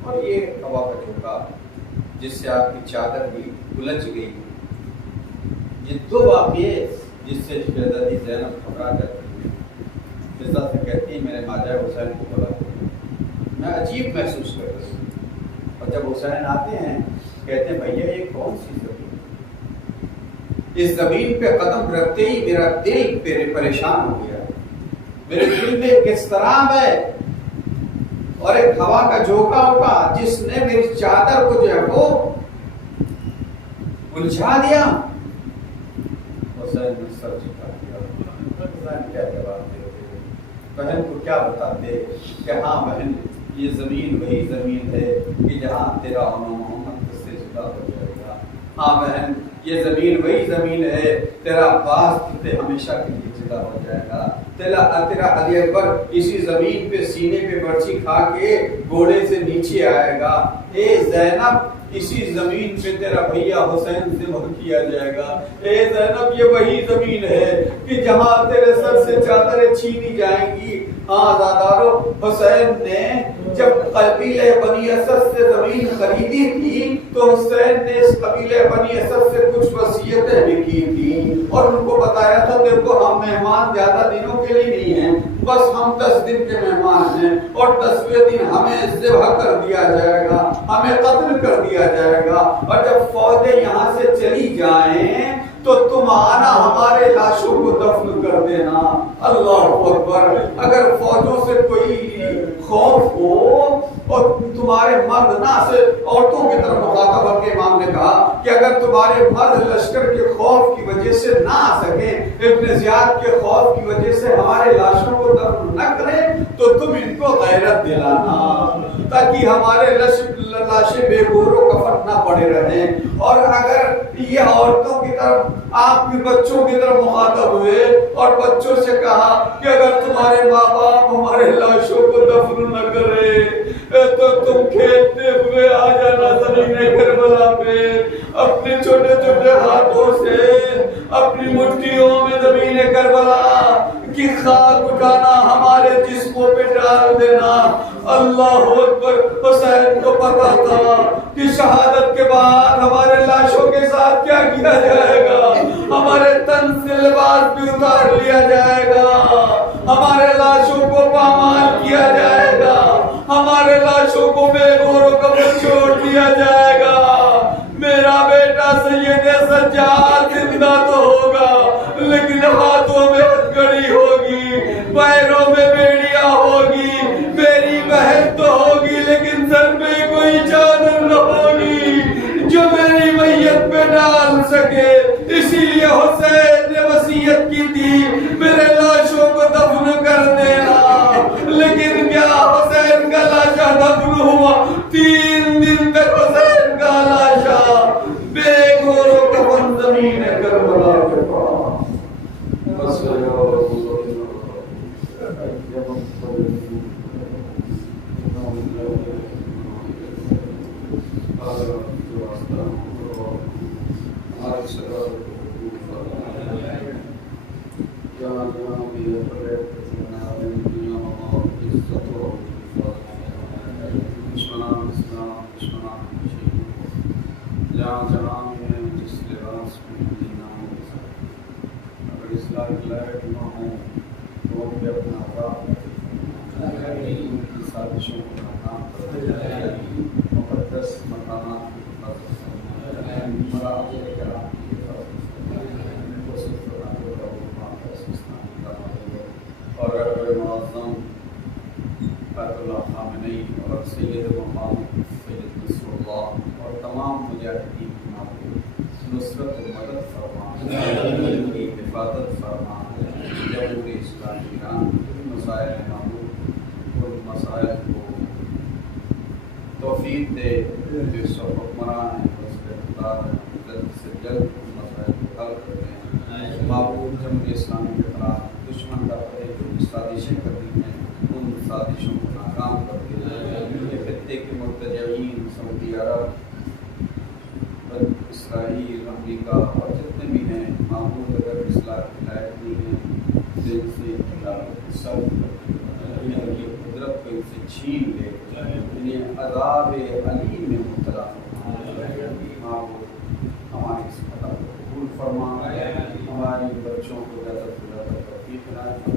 اور یہ ہوا کا جھونکا جس سے آپ کی چادر بھی الجھ گئی۔ یہ دو واقعے جس سے شہزادی زینب گھبرا جاتی ہے، فضا سے کہتی ہے میرے ماجا حسین کو بلا دو، میں عجیب محسوس کرتا ہوں۔ اور جب حسین آتے ہیں کہتے ہیں بھیا یہ کون سی زمین، اس زمین پہ قدم رکھتے ہی میرا دل پریشان ہو گیا، میرے دل میں ایک اضطراب ہے اور ایک ہوا کا جھونکا اٹھا جس نے میری چادر کو جو ہے وہ الجھا دیا۔ حسین نے سر جھکا دیا، حسین کیا جواب دیتے، بہن کو کیا بتاتے کہ ہاں بہن یہ زمین وہی زمین ہے کہ جہاں تیرا ہونا محمد سے جدا ہو جائے گا، ہاں بہن یہ زمین وہی زمین ہے تیرا عباس تجھے ہمیشہ کے لیے جدا ہو جائے گا، تیرا علی اکبر اسی زمین پہ سینے پہ برچی کھا کے گھوڑے سے نیچے آئے گا، اے زینب اسی زمین پہ تیرا بھیا حسین ذبح کیا جائے گا، اے زینب یہ وہی زمین ہے کہ جہاں تیرے سر سے چادریں چھینی جائیں گی۔ ہاں زادارو، حسین نے جب قبیلہ بنی اسد سے زمین خریدی تھی تو حسین نے اس قبیلہ بنی اسد سے کچھ وصیتیں بھی کی تھی اور ان کو بتایا تھا دیکھو ہم مہمان زیادہ دنوں کے لیے نہیں ہیں، بس ہم 10 دن کے مہمان ہیں اور 10ویں دن ہمیں ذبح کر دیا جائے گا، ہمیں قتل کر دیا جائے گا، اور جب فوجیں یہاں سے چلی جائیں تو تم آنا ہمارے لاشوں کو دفن کر دینا۔ اللہ اکبر، اگر فوجوں سے کوئی خوف ہو اور تمہارے مرد نہ سے عورتوں کی طرف مخاطب ہو کے امام نے کہا کہ اگر تمہارے مرد لشکر کے خوف کی وجہ سے نہ آ سکیں، ابن زیاد کے خوف کی وجہ سے ہمارے لاشوں کو دفن نہ کریں تو تم ان کو غیرت دلانا تاکہ ہمارے لاشیں بے گور و کفن نہ پڑے رہیں۔ اور اگر یہ عورتوں کی طرف آپ کے بچوں کی طرف مخاطب ہوئے اور بچوں سے کہا کہ اگر تمہارے ماں باپ ہمارے لاشوں کو دفن نہ کرے تو تم کھیلتے ہوئے آ جانا زمین کربلا پہ، اپنے چھوٹے چھوٹے ہاتھوں سے اپنی مٹھیوں میں زمین کربلا کی خاک اٹھانا، ہمارے جسموں پہ ڈال دینا۔ اللہ اکبر، حسین کو پتا تھا کہ شہادت کے بعد ہمارے لاشوں کے ساتھ کیا کیا جائے گا، ہمارے تن سے لباس بھی اتار لیا جائے گا، ہمارے لاشوں کو پامال کیا جائے گا، ہمارے لاشوں کو بے گور و کفن چھوڑ دیا جائے گا۔ میرا بیٹا سید سجاد زندہ تو ہوگا لیکن ہاتھوں میں ہتھکڑی ہوگی، پیروں میں بیڑیاں ہوگی، میری بہن تو ہوگی لیکن سر میں کوئی چادر نہ ہوگی جو میری میت پہ ڈال سکے۔ اسی لیے حسین نے وصیت کی تھی میرے لاشوں کو دفن کر دینا، لیکن کیا حسین کا لاشا دفن ہوا؟ 3 دن تک حسین کا لاشا بے گور و کفن زمین کربلا کے پاس۔ اور معظم آیت اللہ خامنئی اور سید مقام سید نصر اللہ اور تمام مجاہدین کی معبود نصرت و مدد فرما، ان کی حفاظت فرما، جمہور اسلام ایران مسائل معبود اور مسائل کو توفیق دے، جو سب حکمران ہیں اس کے اقتدار ہیں جلد سے جلد ان مسائل کو حل کر دیں۔ معبود جمہور اسلامی کے خلاف دشمن کا جو سازشیں کرنی ہیں ان سازشوں اسرائیل امریکہ اور جتنے بھی ہیں معمول اگر اصلاح کے لائق نہیں ہیں دل سے سب یہ قدرت کو ان سے چھین لے انہیں عذاب علیم میں مبتلا معمول ہماری اس خطا کو قبول فرما ہماری بچوں کو زیادہ سے زیادہ توفیق عنایت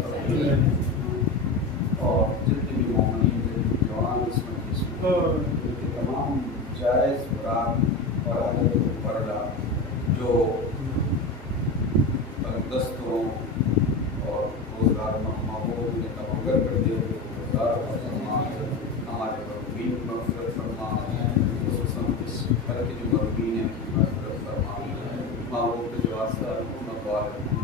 اور جتنے بھی مومنین جوان اس میں ان کے تمام جائز برات اور حاجت پردہ جو دستوں اور روزگار ماحول میں تمغر کر دیا روزگار فرما ہمارے مربین مغفرت فرما خصوصاً اس گھر کے جو مربین ہیں مغفرت فرما ماحول کے جو آسار حکومت والے